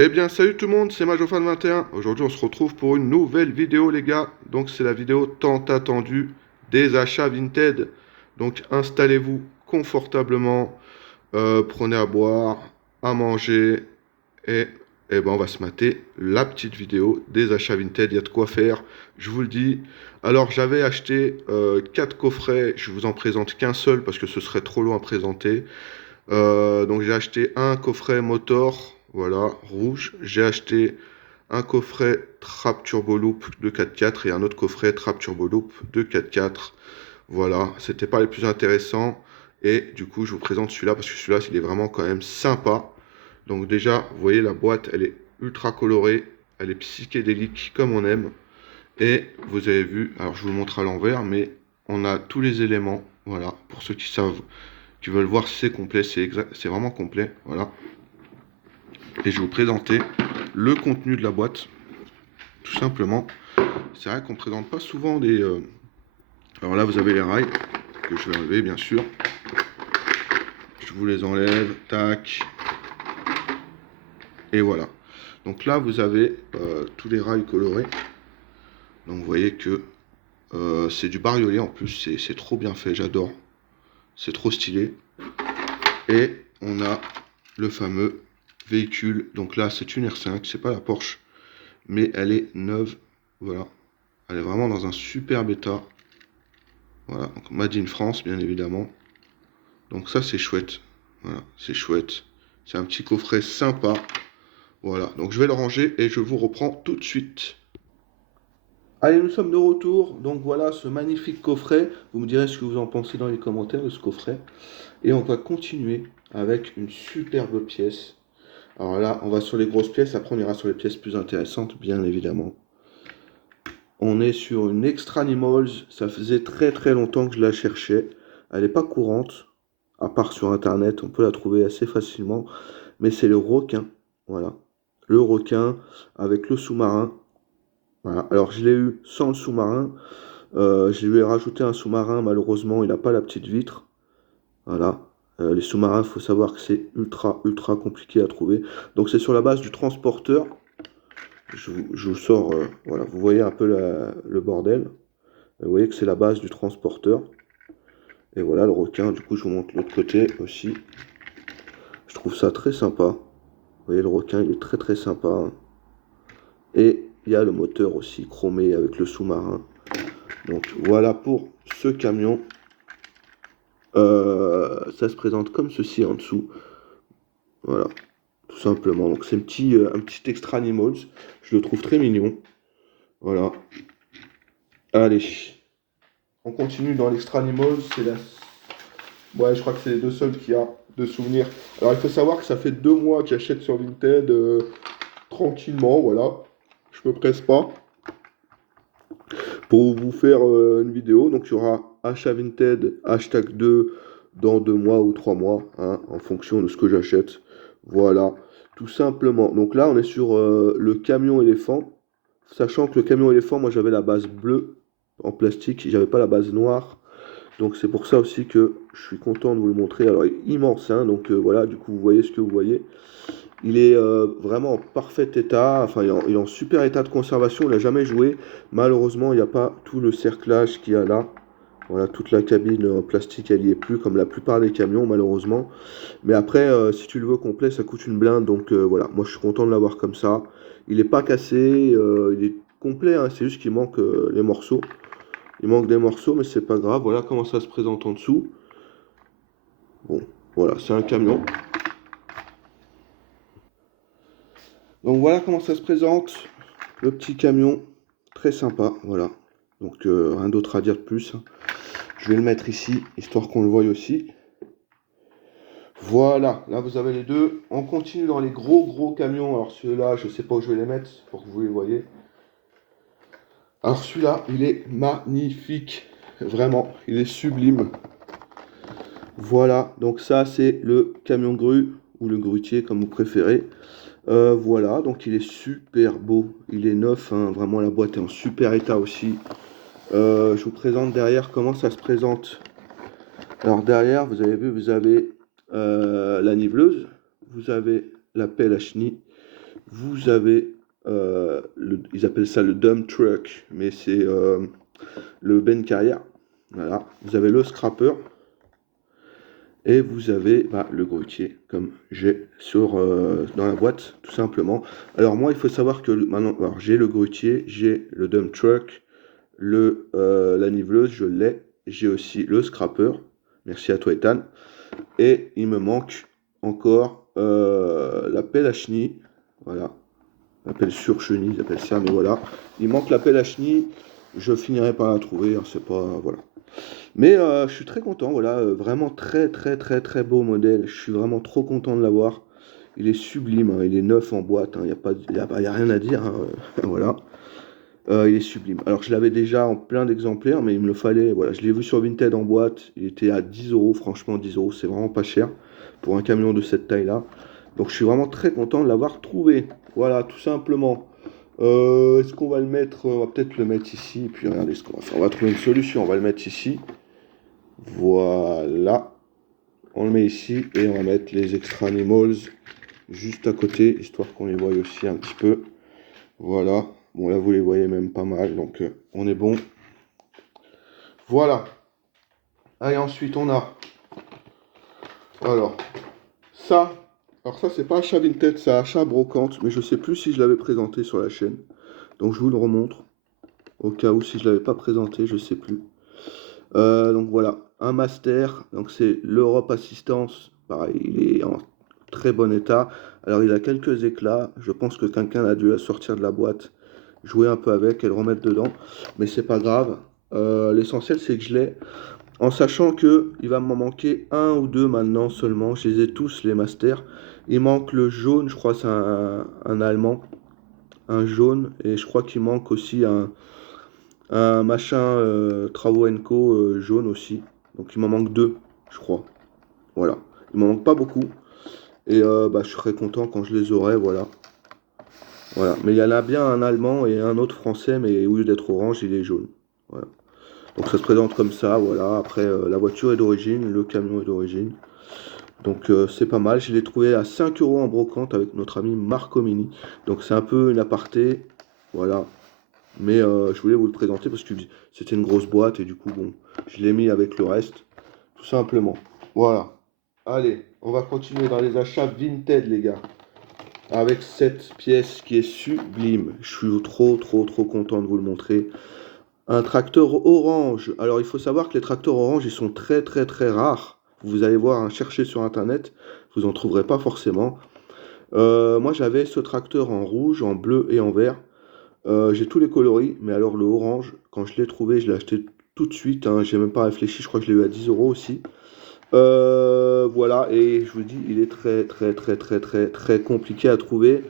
Eh bien, salut tout le monde, c'est Majofan21. Aujourd'hui, on se retrouve pour une nouvelle vidéo, les gars. Donc, c'est la vidéo tant attendue des achats Vinted. Donc, installez-vous confortablement, prenez à boire, à manger, et, on va se mater la petite vidéo des achats Vinted. Il y a de quoi faire, je vous le dis. Alors, j'avais acheté 4 coffrets. Je vous en présente qu'un seul parce que ce serait trop long à présenter. Donc j'ai acheté un coffret motor, voilà, rouge. J'ai acheté un coffret Trap Turbo Loop de 4x4 et un autre coffret Trap Turbo Loop de 4x4. Voilà, c'était pas les plus intéressants. Et du coup, je vous présente celui-là parce que celui-là, il est vraiment quand même sympa. Donc déjà, vous voyez, la boîte, elle est ultra colorée. Elle est psychédélique comme on aime. Et vous avez vu, alors je vous le montre à l'envers, mais on a tous les éléments. Voilà, pour ceux qui savent, qui veulent voir si c'est complet, c'est vraiment complet. Voilà. Et je vais vous présenter le contenu de la boîte, tout simplement. C'est vrai qu'on ne présente pas souvent des. Alors là, vous avez les rails que je vais enlever, bien sûr. Je vous les enlève, tac. Et voilà. Donc là, vous avez tous les rails colorés. Donc vous voyez que c'est du bariolé en plus, c'est trop bien fait, j'adore. C'est trop stylé. Et on a le fameux véhicule. Donc là, c'est une R5, c'est pas la Porsche, mais elle est neuve. Voilà. Elle est vraiment dans un super état. Voilà. Donc Made in France, bien évidemment. Donc ça, c'est chouette. Voilà, c'est chouette. C'est un petit coffret sympa. Voilà. Donc je vais le ranger et je vous reprends tout de suite. Allez, nous sommes de retour. Donc voilà ce magnifique coffret. Vous me direz ce que vous en pensez dans les commentaires de ce coffret. Et on va continuer avec une superbe pièce. Alors là, on va sur les grosses pièces. Après, on ira sur les pièces plus intéressantes, bien évidemment. On est sur une Extra Animals. Ça faisait très très longtemps que je la cherchais. Elle n'est pas courante, à part sur Internet. On peut la trouver assez facilement. Mais c'est le requin. Voilà. Le requin avec le sous-marin. Voilà. Alors, je l'ai eu sans le sous-marin. Je lui ai rajouté un sous-marin. Malheureusement, il n'a pas la petite vitre. Voilà. Les sous-marins, il faut savoir que c'est ultra ultra compliqué à trouver. Donc, c'est sur la base du transporteur. Je vous sors, voilà, vous voyez un peu le bordel. Vous voyez que c'est la base du transporteur. Et voilà le requin, du coup je vous montre l'autre côté aussi. Je trouve ça très sympa. Vous voyez le requin, il est très très sympa. Et il y a le moteur aussi chromé avec le sous-marin. Donc voilà pour ce camion. Ça se présente comme ceci en dessous. Voilà, tout simplement. Donc c'est un petit extra animals. Je le trouve très mignon. Voilà. Allez. On continue dans l'extra animals. C'est la Ouais, je crois que c'est les deux seuls qu'il y a de souvenirs. Alors, il faut savoir que ça fait 2 mois que j'achète sur Vinted tranquillement, voilà. Je me presse pas pour vous faire une vidéo. Donc, il y aura achat Vinted, hashtag 2 dans 2 mois ou 3 mois, hein, en fonction de ce que j'achète. Voilà, tout simplement. Donc là, on est sur le camion éléphant. Sachant que le camion éléphant, moi, j'avais la base bleue en plastique, j'avais pas la base noire. Donc c'est pour ça aussi que je suis content de vous le montrer. Alors il est immense, hein, donc voilà, du coup vous voyez ce que vous voyez. Il est vraiment en parfait état, enfin il est en super état de conservation, il n'a jamais joué. Malheureusement, il n'y a pas tout le cerclage qu'il y a là. Voilà, toute la cabine en plastique, elle n'y est plus, comme la plupart des camions, malheureusement. Mais après, si tu le veux complet, ça coûte une blinde. Donc voilà, moi je suis content de l'avoir comme ça. Il n'est pas cassé, il est complet, hein, c'est juste qu'il manque les morceaux. Il manque des morceaux, mais c'est pas grave. Voilà comment ça se présente en dessous. Bon, voilà, c'est un camion. Donc voilà comment ça se présente. Le petit camion, très sympa. Voilà. Donc rien d'autre à dire de plus. Je vais le mettre ici, histoire qu'on le voie aussi. Voilà, là vous avez les deux. On continue dans les gros gros camions. Alors ceux-là, je sais pas où je vais les mettre pour que vous les voyez. Alors celui-là, il est magnifique. Vraiment, il est sublime. Voilà, donc ça c'est le camion grue ou le grutier comme vous préférez. Voilà, donc il est super beau, il est neuf, hein, vraiment la boîte est en super état aussi. Je vous présente derrière comment ça se présente. Alors derrière, vous avez vu, vous avez la niveleuse, vous avez la pelle à chenilles, vous avez, ils appellent ça le dump truck, mais c'est le Ben Carrière. Voilà, vous avez le scrapper et vous avez le grutier, comme j'ai dans la boîte, tout simplement. Alors moi, il faut savoir que maintenant, alors, j'ai le grutier, j'ai le dump truck, la niveleuse, je l'ai. J'ai aussi le scrapper. Merci à toi, Ethan. Et il me manque encore la pelle à chenille. Voilà. La pelle sur chenille, ils appellent ça, mais voilà. Il manque la pelle à chenille. Je finirai par la trouver, hein, c'est pas. Voilà. Mais je suis très content, voilà. Vraiment très, très, très, très beau modèle. Je suis vraiment trop content de l'avoir. Il est sublime, hein, il est neuf en boîte. Il n'y a, pas, y a rien à dire. Hein, voilà. Il est sublime. Alors je l'avais déjà en plein d'exemplaires, mais il me le fallait. Voilà, je l'ai vu sur Vinted en boîte. Il était à 10 euros. Franchement, 10 euros, c'est vraiment pas cher pour un camion de cette taille-là. Donc je suis vraiment très content de l'avoir trouvé. Voilà, tout simplement. Est-ce qu'on va le mettre? On va peut-être le mettre ici. Et puis regardez ce qu'on va faire. On va trouver une solution. On va le mettre ici. Voilà. On le met ici et on va mettre les Extra Animals juste à côté, histoire qu'on les voie aussi un petit peu. Voilà. Bon, là, vous les voyez même pas mal, donc on est bon. Voilà. Allez, ensuite, on a... Alors, ça... Alors ça, c'est pas achat Vinted, c'est achat brocante, mais je sais plus si je l'avais présenté sur la chaîne. Donc, je vous le remontre. Au cas où, si je l'avais pas présenté, je sais plus. Donc, voilà. Un master. Donc, c'est l'Europe Assistance. Pareil, il est en très bon état. Alors, il a quelques éclats. Je pense que quelqu'un a dû la sortir de la boîte, jouer un peu avec et le remettre dedans, mais c'est pas grave. L'essentiel c'est que je l'ai, en sachant que il va m'en manquer un ou deux maintenant seulement. Je les ai tous les masters. Il manque le jaune, je crois c'est un allemand, un jaune, et je crois qu'il manque aussi un machin Travaux Co jaune aussi. Donc il m'en manque deux, je crois. Voilà, il m'en manque pas beaucoup. Et je serai content quand je les aurai, voilà. Voilà, mais il y en a bien un allemand et un autre français, mais au lieu d'être orange, il est jaune. Voilà. Donc ça se présente comme ça, voilà. Après, la voiture est d'origine, le camion est d'origine. Donc c'est pas mal. Je l'ai trouvé à 5 euros en brocante avec notre ami Marco Mini. Donc c'est un peu une aparté, voilà. Mais je voulais vous le présenter parce que c'était une grosse boîte et du coup, bon, je l'ai mis avec le reste, tout simplement. Voilà. Allez, on va continuer dans les achats Vinted, les gars. Avec cette pièce qui est sublime. Je suis trop, trop, trop content de vous le montrer. Un tracteur orange. Alors, il faut savoir que les tracteurs orange, ils sont très, très, très rares. Vous allez voir, hein, chercher sur Internet, vous en trouverez pas forcément. Moi, j'avais ce tracteur en rouge, en bleu et en vert. J'ai tous les coloris, mais alors le orange, quand je l'ai trouvé, je l'ai acheté tout de suite. Hein, j'ai même pas réfléchi, je crois que je l'ai eu à 10 euros aussi. Voilà, et je vous dis, il est très, très, très, très, très, très compliqué à trouver.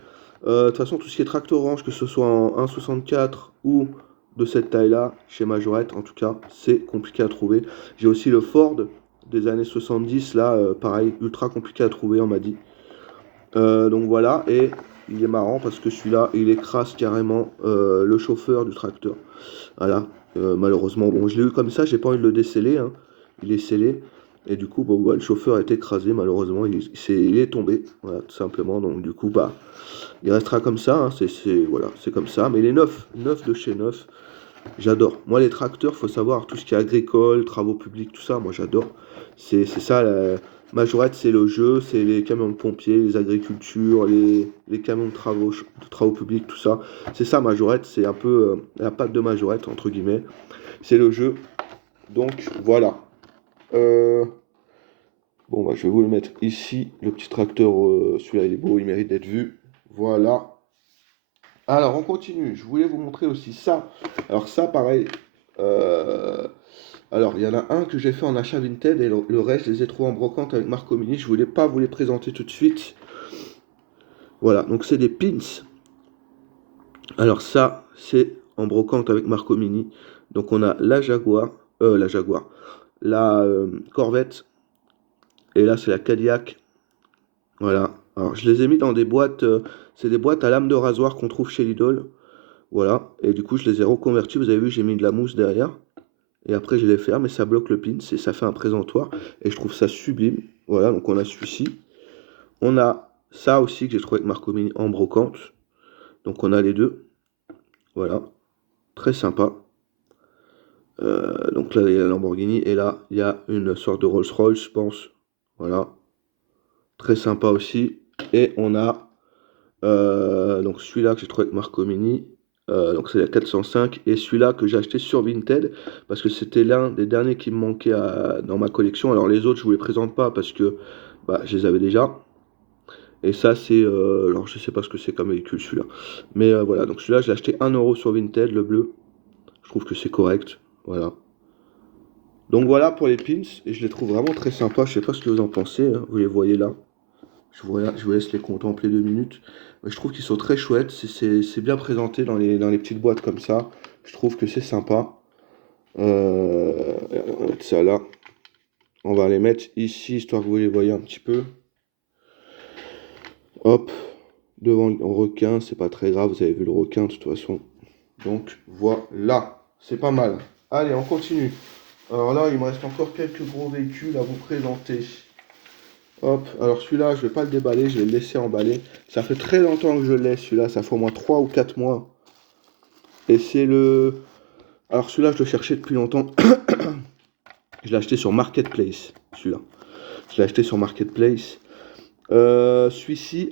De toute façon, tout ce qui est tracteur orange, que ce soit en 1,64 ou de cette taille-là, chez Majorette en tout cas, c'est compliqué à trouver. J'ai aussi le Ford des années 70, là, pareil, ultra compliqué à trouver, on m'a dit. Donc voilà, et il est marrant parce que celui-là, il écrase carrément le chauffeur du tracteur. Voilà, malheureusement, bon, je l'ai eu comme ça, j'ai pas envie de le déceler, hein. Il est scellé. Et du coup, le chauffeur est écrasé, malheureusement, il est tombé, voilà, tout simplement. Donc du coup, il restera comme ça, hein, voilà, c'est comme ça. Mais il est neuf, neuf de chez neuf. J'adore. Moi, les tracteurs, faut savoir, tout ce qui est agricole, travaux publics, tout ça, moi j'adore. C'est ça, la Majorette, c'est le jeu, c'est les camions de pompiers, les agricultures, les camions de travaux publics, tout ça. C'est ça, Majorette, c'est un peu la patte de Majorette, entre guillemets. C'est le jeu. Donc, voilà. Bon, je vais vous le mettre ici. Le petit tracteur, celui-là, il est beau, il mérite d'être vu. Voilà. Alors, on continue. Je voulais vous montrer aussi ça. Alors, ça, pareil. euh, Alors, il y en a un que j'ai fait en achat Vinted et le reste, je les ai trouvés en brocante avec Marco Mini. Je voulais pas vous les présenter tout de suite. Voilà, donc c'est des pins. Alors ça, c'est en brocante avec Marco Mini. Donc on a la Jaguar, la Corvette, et là c'est la Cadillac. Voilà. Alors je les ai mis dans des boîtes, c'est des boîtes à lame de rasoir qu'on trouve chez Lidl. Voilà. Et du coup, je les ai reconvertis. Vous avez vu, j'ai mis de la mousse derrière. Et après, je les ferme et ça bloque le pin. Et ça fait un présentoir. Et je trouve ça sublime. Voilà, donc on a celui-ci. On a Ça aussi que j'ai trouvé avec Marco Mini en brocante. Donc on a les deux. Voilà. Très sympa. Donc là, il y a la Lamborghini. Et là, il y a une sorte de Rolls-Royce, je pense. Voilà. Très sympa aussi. Et on a donc celui-là que j'ai trouvé avec Marco Mini. Donc c'est la 405. Et celui-là que j'ai acheté sur Vinted. Parce que c'était l'un des derniers qui me manquait dans ma collection. Alors les autres, je vous les présente pas parce que bah, je les avais déjà. Et ça, c'est. Alors, je sais pas ce que c'est comme véhicule celui-là. Mais voilà, donc celui-là, je l'ai acheté 1 € sur Vinted, le bleu. Je trouve que c'est correct. Voilà. Donc voilà pour les pins. Et je les trouve vraiment très sympas. Je sais pas ce que vous en pensez, hein. Vous les voyez là. Je vous laisse les contempler 2 minutes. Mais je trouve qu'ils sont très chouettes. C'est bien présenté dans les petites boîtes comme ça. Je trouve que c'est sympa. On va mettre ça là. On va les mettre ici, histoire que vous les voyez un petit peu. Hop. Devant le requin, c'est pas très grave, vous avez vu le requin de toute façon. Donc voilà, c'est pas mal. Allez, on continue. Alors là, il me reste encore quelques gros véhicules à vous présenter. Hop, alors celui-là, je vais pas le déballer, je vais le laisser emballer. Ça fait très longtemps que je l'ai, celui-là, ça fait au moins 3 ou 4 mois. Et c'est le... Alors celui-là, je le cherchais depuis longtemps. Je l'ai acheté sur Marketplace, celui-là. Je l'ai acheté sur Marketplace. Celui-ci,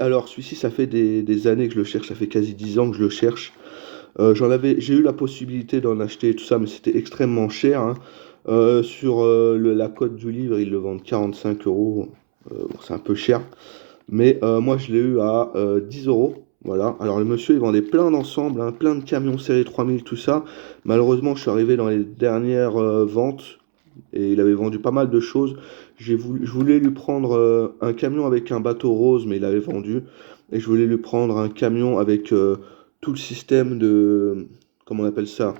ça fait des années que je le cherche, ça fait quasi 10 ans que je le cherche. J'ai eu la possibilité d'en acheter tout ça, mais c'était extrêmement cher, hein. Sur la cote du livre, ils le vendent 45 €. Bon, c'est un peu cher, mais moi je l'ai eu à 10 €. Voilà. Alors le monsieur il vendait plein d'ensembles, hein, plein de camions série 3000, tout ça. Malheureusement, je suis arrivé dans les dernières ventes et il avait vendu pas mal de choses. Je voulais lui prendre un camion avec un bateau rose, mais il avait vendu. Et je voulais lui prendre un camion avec tout le système de... Comment on appelle ça?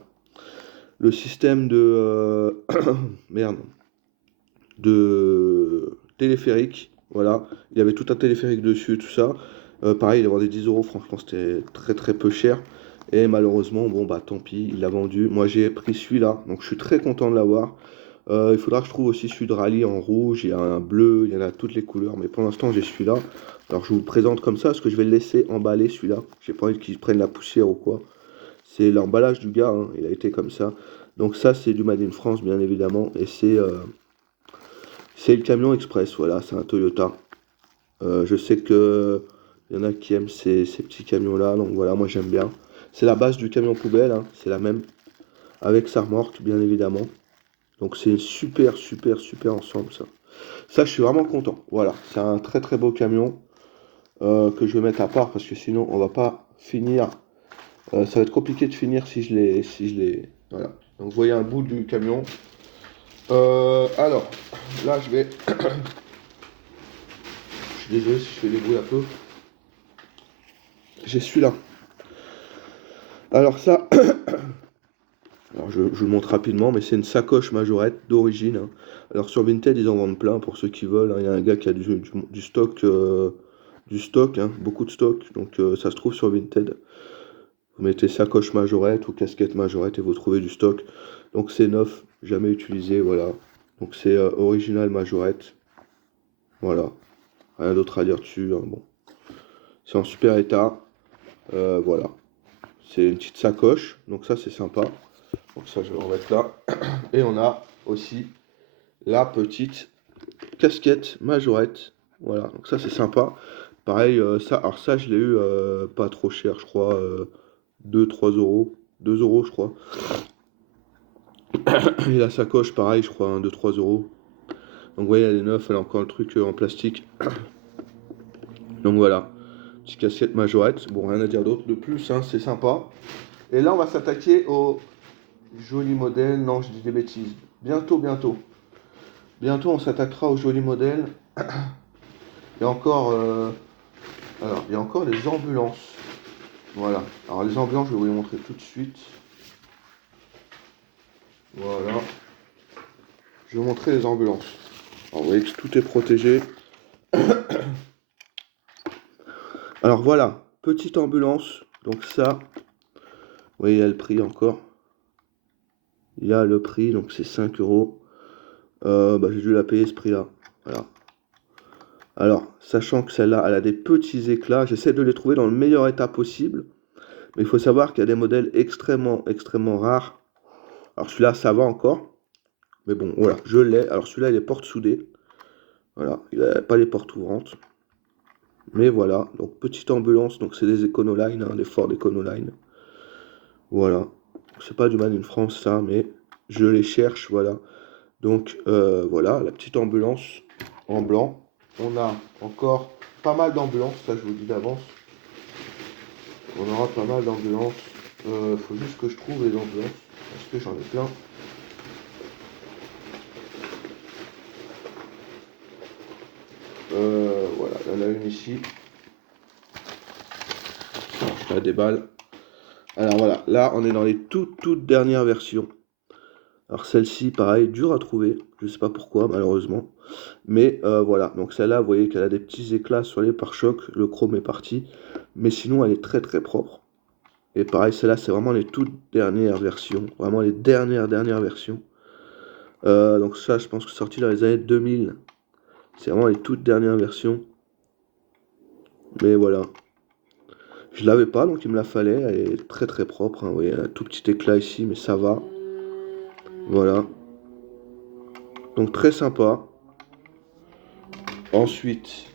Le système de... merde. De téléphérique. Voilà. Il y avait tout un téléphérique dessus, tout ça. Pareil, il vendait 10 €. Franchement, c'était très très peu cher. Et malheureusement, bon bah tant pis, il l'a vendu. Moi j'ai pris celui-là, donc je suis très content de l'avoir. Il faudra que je trouve aussi celui de rallye en rouge, il y a un bleu, il y en a toutes les couleurs, mais pour l'instant j'ai celui-là. Alors je vous le présente comme ça, parce que je vais le laisser emballer celui-là. J'ai pas envie qu'il prenne la poussière ou quoi. C'est l'emballage du gars, hein, il a été comme ça. Donc ça c'est du Made in France bien évidemment, et c'est le camion express, voilà, c'est un Toyota. Je sais que il y en a qui aiment ces petits camions-là, donc voilà, moi j'aime bien. C'est la base du camion poubelle, hein, c'est la même, avec sa remorque bien évidemment. Donc c'est super, super, super ensemble ça. Ça, je suis vraiment content. Voilà, c'est un très très beau camion que je vais mettre à part parce que sinon on va pas finir. Ça va être compliqué de finir si je l'ai. Voilà. Donc vous voyez un bout du camion. Alors, là je vais. Je suis désolé si je fais des bruits un peu. J'ai celui-là. Alors ça, alors je vous le montre rapidement, mais c'est une sacoche majorette d'origine, hein. Alors sur Vinted, ils en vendent plein pour ceux qui veulent, hein. Il y a un gars qui a du stock, hein, beaucoup de stock. Donc ça se trouve sur Vinted. Vous mettez sacoche majorette ou casquette majorette et vous trouvez du stock. Donc c'est neuf, jamais utilisé, voilà. Donc c'est original majorette. Voilà. Rien d'autre à dire dessus, hein, bon. C'est en super état. Voilà. C'est une petite sacoche, donc ça c'est sympa. Donc ça je vais en mettre là. Et on a aussi la petite casquette majorette. Voilà, donc ça c'est sympa. Pareil, alors ça je l'ai eu pas trop cher, je crois, 2-3 €. 2 € je crois. Et la sacoche, pareil, je crois, 2-3 €. Donc vous voyez, elle est neuve, elle a encore le truc en plastique. Donc voilà, petite casquette majorette. Bon, rien à dire d'autre de plus, hein, c'est sympa. Et là, on va s'attaquer au joli modèle. Non, je dis des bêtises. Bientôt, bientôt. Bientôt, on s'attaquera au joli modèle. Il y a encore, alors, il y a encore les ambulances. Voilà. Alors, les ambulances, je vais vous les montrer tout de suite. Voilà. Je vais vous montrer les ambulances. Alors, vous voyez que tout est protégé. Alors voilà, petite ambulance. Donc ça, vous voyez, il y a le prix encore. Il y a le prix, donc c'est 5 €. J'ai dû la payer ce prix-là. Voilà. Alors, sachant que celle-là, elle a des petits éclats, j'essaie de les trouver dans le meilleur état possible. Mais il faut savoir qu'il y a des modèles extrêmement, extrêmement rares. Alors celui-là, ça va encore. Mais bon, voilà, je l'ai. Alors celui-là, il est porte soudée. Voilà, il n'a pas les portes ouvrantes. Mais voilà, donc petite ambulance. Donc c'est des Econoline, hein, des Ford Econoline. Voilà. C'est pas du Made in France, ça, mais je les cherche, voilà. Donc voilà, la petite ambulance en blanc. On a encore pas mal d'ambulances, ça je vous le dis d'avance. On aura pas mal d'ambulances. Faut juste que je trouve les ambulances, parce que j'en ai plein. Voilà, il y en a une ici. Alors, je la déballe. Alors voilà, là on est dans les toutes dernières versions. Alors celle-ci, pareil, dure à trouver. Je sais pas pourquoi, malheureusement. Mais voilà, donc celle-là, vous voyez qu'elle a des petits éclats sur les pare-chocs. Le chrome est parti. Mais sinon, elle est très très propre. Et pareil, celle-là, c'est vraiment les toutes dernières versions. Vraiment les dernières versions. Donc ça, je pense que c'est sorti dans les années 2000. C'est vraiment les toutes dernières versions. Mais voilà. Je l'avais pas, donc il me la fallait. Elle est très très propre, hein. Vous voyez, un tout petit éclat ici, mais ça va. Voilà. Donc très sympa. Ensuite,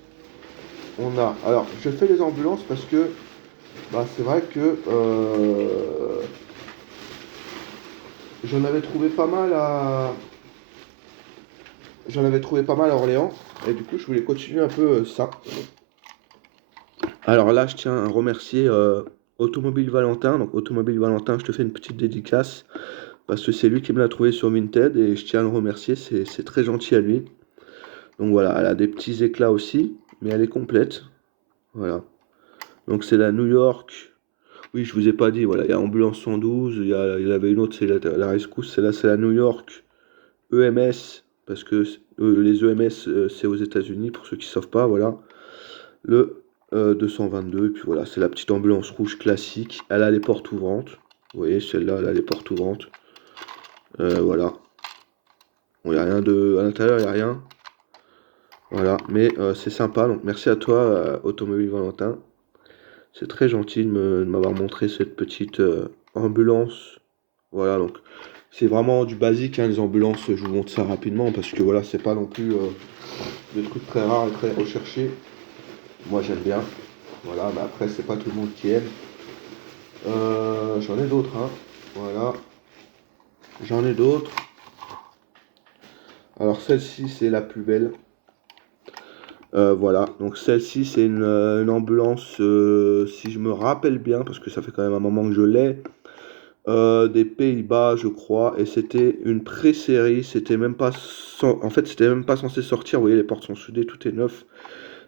on a... Alors, je fais les ambulances parce que bah, c'est vrai que j'en avais trouvé pas mal à... J'en avais trouvé pas mal à Orléans. Et du coup, je voulais continuer un peu ça. Alors là, je tiens à remercier Automobile Valentin. Donc Automobile Valentin, je te fais une petite dédicace. Parce que c'est lui qui me l'a trouvé sur Vinted. Et je tiens à le remercier. C'est très gentil à lui. Donc voilà, elle a des petits éclats aussi. Mais elle est complète. Voilà. Donc c'est la New York. Oui, je vous ai pas dit, voilà, il y a Ambulance 112, il y avait une autre, c'est la Rescousse, celle-là, c'est la New York EMS, parce que les EMS, c'est aux États-Unis, pour ceux qui ne savent pas, voilà. Le 222, et puis voilà, c'est la petite ambulance rouge classique, elle a les portes ouvrantes, vous voyez, celle-là, elle a les portes ouvrantes, voilà. Bon, il n'y a rien de, à l'intérieur, il n'y a rien, voilà, mais c'est sympa, donc merci à toi, Automobile Valentin. C'est très gentil de m'avoir montré cette petite ambulance. Voilà, donc c'est vraiment du basique, hein, les ambulances, je vous montre ça rapidement parce que voilà, c'est pas non plus des trucs très rares et très recherchés. Moi j'aime bien. Voilà, mais après c'est pas tout le monde qui aime. J'en ai d'autres, hein. Voilà. J'en ai d'autres. Alors celle-ci c'est la plus belle. Voilà, donc celle-ci c'est une ambulance, si je me rappelle bien, parce que ça fait quand même un moment que je l'ai, des Pays-Bas, je crois, et c'était une pré-série, c'était même pas, en fait, c'était même pas censé sortir. Vous voyez, les portes sont soudées, tout est neuf.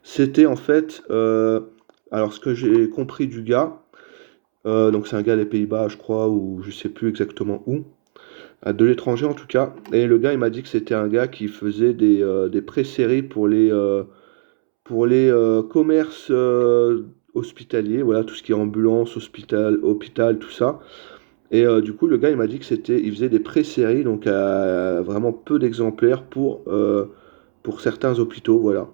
C'était en fait, alors ce que j'ai compris du gars, donc c'est un gars des Pays-Bas, je crois, ou je sais plus exactement où, de l'étranger en tout cas, et le gars il m'a dit que c'était un gars qui faisait des pré-séries pour les commerces hospitaliers, voilà, tout ce qui est ambulance, hôpital, tout ça. Et du coup, le gars, il m'a dit que il faisait des pré-séries, donc à vraiment peu d'exemplaires pour certains hôpitaux, voilà.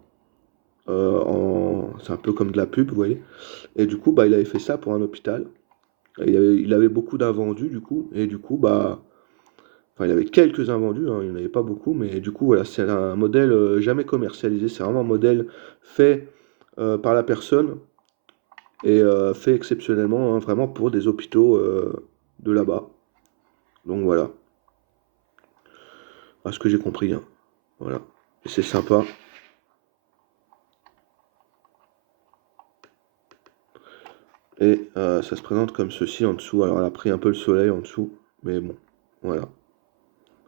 C'est un peu comme de la pub, vous voyez. Et du coup, bah, il avait fait ça pour un hôpital. Et il avait beaucoup d'invendus, du coup. Et du coup, bah, enfin, il avait quelques invendus, hein, il n'y en avait pas beaucoup, mais du coup, voilà, c'est un modèle jamais commercialisé. C'est vraiment un modèle fait par la personne et fait exceptionnellement, hein, vraiment pour des hôpitaux de là-bas. Donc voilà. À ce que j'ai compris, hein. Voilà. Et c'est sympa. Et ça se présente comme ceci en dessous. Alors elle a pris un peu le soleil en dessous. Mais bon, voilà.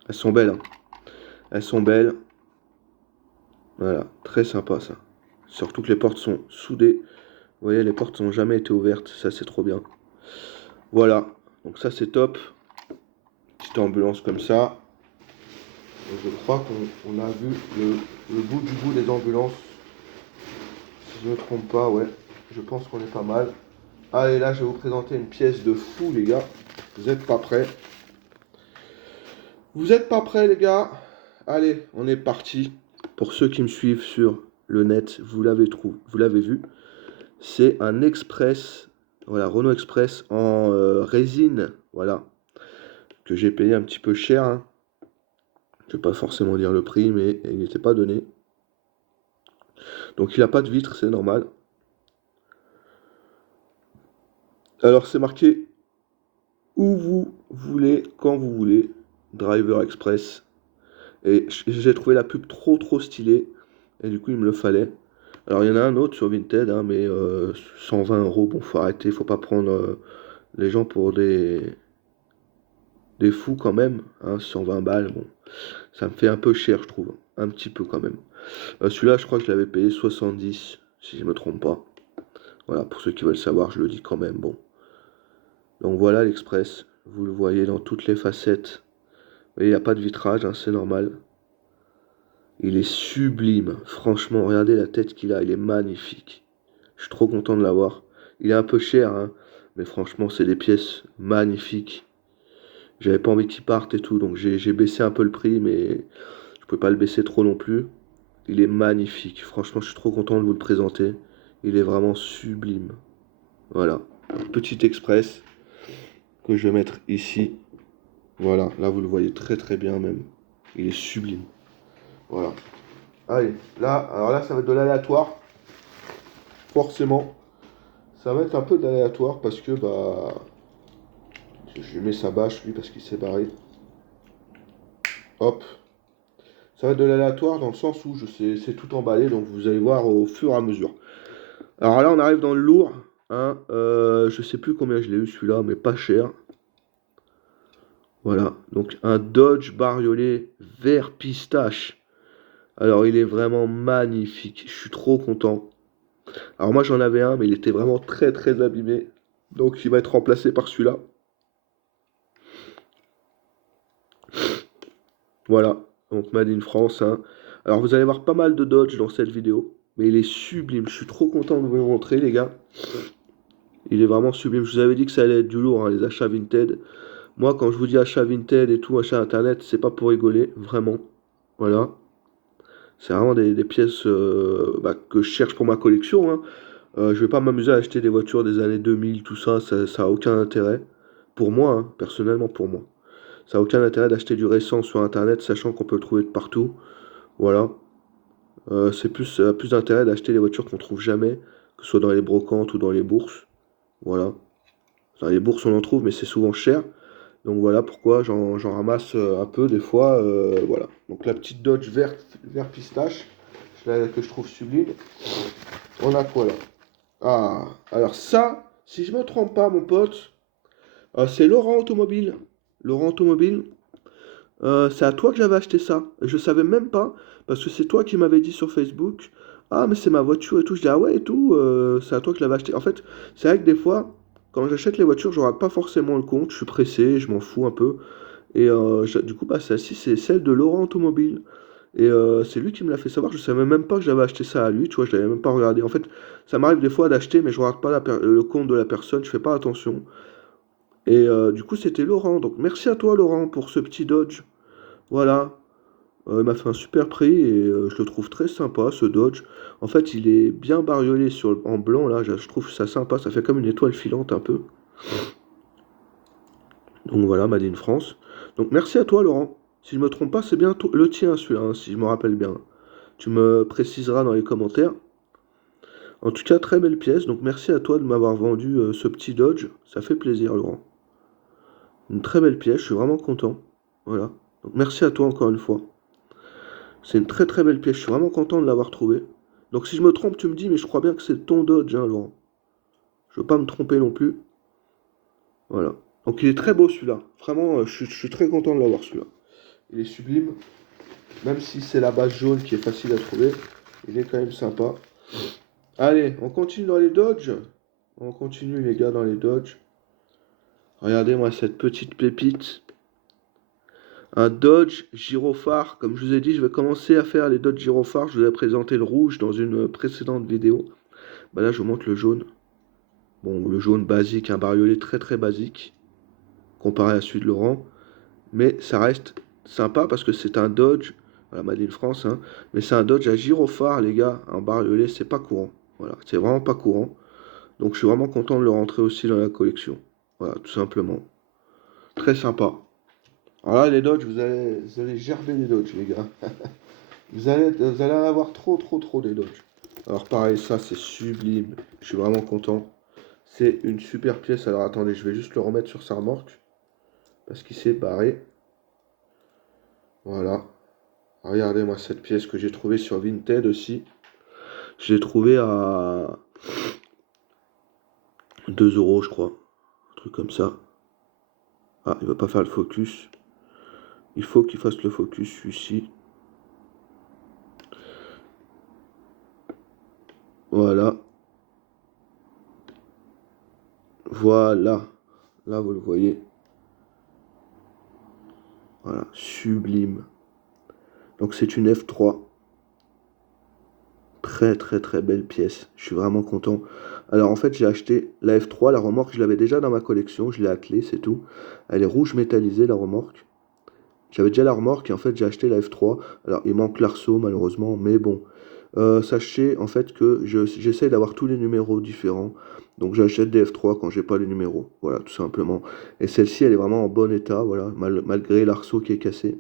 Elles sont belles, hein. Elles sont belles. Voilà, très sympa ça. Surtout que les portes sont soudées. Vous voyez, les portes n'ont jamais été ouvertes. Ça, c'est trop bien. Voilà. Donc ça, c'est top. Petite ambulance comme ça. Et je crois qu'on a vu le bout du bout des ambulances. Si je ne me trompe pas, ouais. Je pense qu'on est pas mal. Allez, là, je vais vous présenter une pièce de fou, les gars. Vous êtes pas prêts? Vous êtes pas prêts, les gars? Allez, on est parti. Pour ceux qui me suivent sur le net, vous l'avez vu. C'est un Express, voilà, Renault Express en résine, voilà, que j'ai payé un petit peu cher, hein. Je vais pas forcément dire le prix, mais il n'était pas donné. Donc il n'a pas de vitre, c'est normal. Alors c'est marqué où vous voulez, quand vous voulez, Driver Express. Et j'ai trouvé la pub trop stylée. Et du coup, il me le fallait. Alors, il y en a un autre sur Vinted, hein, mais 120 euros. Bon, faut arrêter, faut pas prendre les gens pour des fous quand même. Hein, 120 balles, bon, ça me fait un peu cher, je trouve. Un petit peu quand même. Celui-là, je crois que je l'avais payé 70, si je me trompe pas. Voilà, pour ceux qui veulent savoir, je le dis quand même. Bon. Donc voilà l'Express. Vous le voyez dans toutes les facettes. Vous voyez, il n'y a pas de vitrage, hein, c'est normal. Il est sublime. Franchement, regardez la tête qu'il a. Il est magnifique. Je suis trop content de l'avoir. Il est un peu cher, hein, mais franchement, c'est des pièces magnifiques. J'avais pas envie qu'il parte et tout, donc j'ai baissé un peu le prix, mais je peux pas le baisser trop non plus. Il est magnifique. Franchement, je suis trop content de vous le présenter. Il est vraiment sublime. Voilà. Un petit express que je vais mettre ici. Voilà. Là, vous le voyez très bien même. Il est sublime. Voilà. Allez. Là, alors là, ça va être de l'aléatoire. Forcément. Ça va être un peu d'aléatoire parce que, bah... Je lui mets sa bâche, lui, parce qu'il s'est barré. Hop. Ça va être de l'aléatoire dans le sens où je sais tout emballé, donc vous allez voir au fur et à mesure. Alors là, on arrive dans le lourd. Hein, je sais plus combien je l'ai eu celui-là, mais pas cher. Voilà, donc un Dodge bariolé vert pistache. Alors il est vraiment magnifique, je suis trop content. Alors moi j'en avais un, mais il était vraiment très abîmé. Donc il va être remplacé par celui-là. Voilà, donc Made in France. Hein. Alors vous allez voir pas mal de Dodge dans cette vidéo. Mais il est sublime, je suis trop content de vous le montrer les gars. Il est vraiment sublime, je vous avais dit que ça allait être du lourd, hein, les achats Vinted. Moi quand je vous dis achat Vinted et tout, achat internet, c'est pas pour rigoler, vraiment. Voilà. C'est vraiment des pièces bah, que je cherche pour ma collection. Hein. Je vais pas m'amuser à acheter des voitures des années 2000, tout ça, ça a aucun intérêt. Pour moi, hein, personnellement pour moi. Ça a aucun intérêt d'acheter du récent sur internet, sachant qu'on peut le trouver de partout. Voilà. C'est plus d'intérêt d'acheter des voitures qu'on trouve jamais, que ce soit dans les brocantes ou dans les bourses. Voilà. Dans les bourses, on en trouve, mais c'est souvent cher. Donc voilà pourquoi j'en ramasse un peu des fois. Voilà. Donc la petite Dodge vert pistache, que je trouve sublime. On a quoi là? Ah, alors ça, si je me trompe pas, mon pote, c'est Laurent Automobile. Laurent Automobile, c'est à toi que j'avais acheté ça. Je savais même pas, parce que c'est toi qui m'avais dit sur Facebook, ah mais c'est ma voiture et tout. Je dis ah ouais et tout, c'est à toi que je l'avais acheté. En fait, c'est vrai que des fois, quand j'achète les voitures, je rate pas forcément le compte, je suis pressé, je m'en fous un peu. Et du coup, bah celle-ci, c'est celle de Laurent Automobile. Et c'est lui qui me l'a fait savoir. Je savais même pas que j'avais acheté ça à lui, tu vois, je l'avais même pas regardé. En fait, ça m'arrive des fois d'acheter, mais je regarde pas le compte de la personne, je fais pas attention. Et du coup, c'était Laurent. Donc merci à toi, Laurent, pour ce petit Dodge. Voilà. Il m'a fait un super prix et je le trouve très sympa, ce Dodge. En fait, il est bien bariolé en blanc, là. Je trouve ça sympa. Ça fait comme une étoile filante un peu. Donc voilà, Made in France. Donc merci à toi, Laurent. Si je me trompe pas, c'est bien le tien, celui-là, hein, si je me rappelle bien. Tu me préciseras dans les commentaires. En tout cas, très belle pièce. Donc merci à toi de m'avoir vendu ce petit Dodge. Ça fait plaisir, Laurent. Une très belle pièce, je suis vraiment content. Voilà. Donc merci à toi encore une fois. C'est une très belle pièce, je suis vraiment content de l'avoir trouvée. Donc si je me trompe, tu me dis, mais je crois bien que c'est ton Dodge, hein, Laurent. Je veux pas me tromper non plus. Voilà. Donc il est très beau celui-là. Vraiment, je suis très content de l'avoir celui-là. Il est sublime. Même si c'est la base jaune qui est facile à trouver, il est quand même sympa. Allez, on continue dans les Dodge. On continue les gars dans les Dodge. Regardez-moi cette petite pépite. Un Dodge gyrophare. Comme je vous ai dit, je vais commencer à faire les Dodge gyrophare. Je vous ai présenté le rouge dans une précédente vidéo. Bah là, je vous montre le jaune. Bon, le jaune basique, un bariolé très basique, comparé à celui de Laurent. Mais ça reste sympa parce que c'est un Dodge Voilà, Made in France, hein. Mais c'est un Dodge à gyrophare, les gars, un bariolé, c'est pas courant. Voilà, c'est vraiment pas courant. Donc je suis vraiment content de le rentrer aussi dans la collection. Voilà, tout simplement. Très sympa. Alors là, les Dodge, vous allez gerber les Dodge, les gars. Vous allez en avoir trop des Dodge. Alors pareil, ça c'est sublime. Je suis vraiment content. C'est une super pièce. Alors attendez, je vais juste le remettre sur sa remorque. Parce qu'il s'est barré. Voilà. Regardez-moi cette pièce que j'ai trouvée sur Vinted aussi. Je l'ai trouvée à 2 euros, je crois. Un truc comme ça. Ah, il va pas faire le focus. Il faut qu'il fasse le focus, celui-ci. Voilà. Voilà. Là, vous le voyez. Voilà. Sublime. Donc, c'est une F3. Très belle pièce. Je suis vraiment content. Alors, en fait, j'ai acheté la F3. La remorque, je l'avais déjà dans ma collection. Je l'ai attelée, c'est tout. Elle est rouge métallisée, la remorque. J'avais déjà la remorque et en fait, j'ai acheté la F3. Alors, il manque l'arceau, malheureusement. Mais bon. Sachez en fait que j'essaie d'avoir tous les numéros différents. Donc j'achète des F3 quand j'ai pas les numéros. Voilà, tout simplement. Et celle-ci, elle est vraiment en bon état, voilà, malgré l'arceau qui est cassé.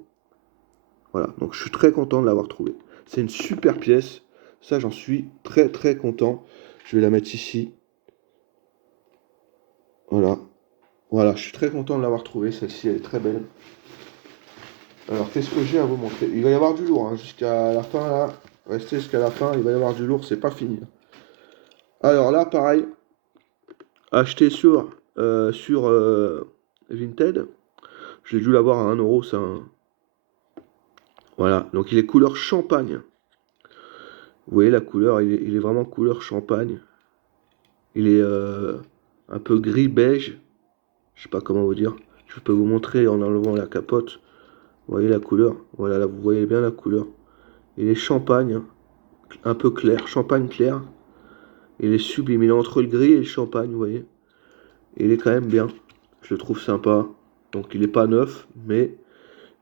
Voilà, donc je suis très content de l'avoir trouvé. C'est une super pièce. Ça, j'en suis très content. Je vais la mettre ici. Voilà. Voilà, je suis très content de l'avoir trouvée. Celle-ci, elle est très belle. Alors, qu'est-ce que j'ai à vous montrer? Il va y avoir du lourd, hein, jusqu'à la fin, là. Restez jusqu'à la fin, il va y avoir du lourd, c'est pas fini. Alors là, pareil, acheté sur Vinted. Je l'ai dû l'avoir à 1 euro, ça. Voilà, donc il est couleur champagne. Vous voyez la couleur, il est vraiment couleur champagne. Il est un peu gris-beige. Je sais pas comment vous dire. Je peux vous montrer en enlevant la capote. Vous voyez la couleur. Voilà, là, vous voyez bien la couleur. Il est champagne, hein, un peu clair, champagne clair. Il est sublime. Il est entre le gris et le champagne, vous voyez. Et il est quand même bien. Je le trouve sympa. Donc il n'est pas neuf, mais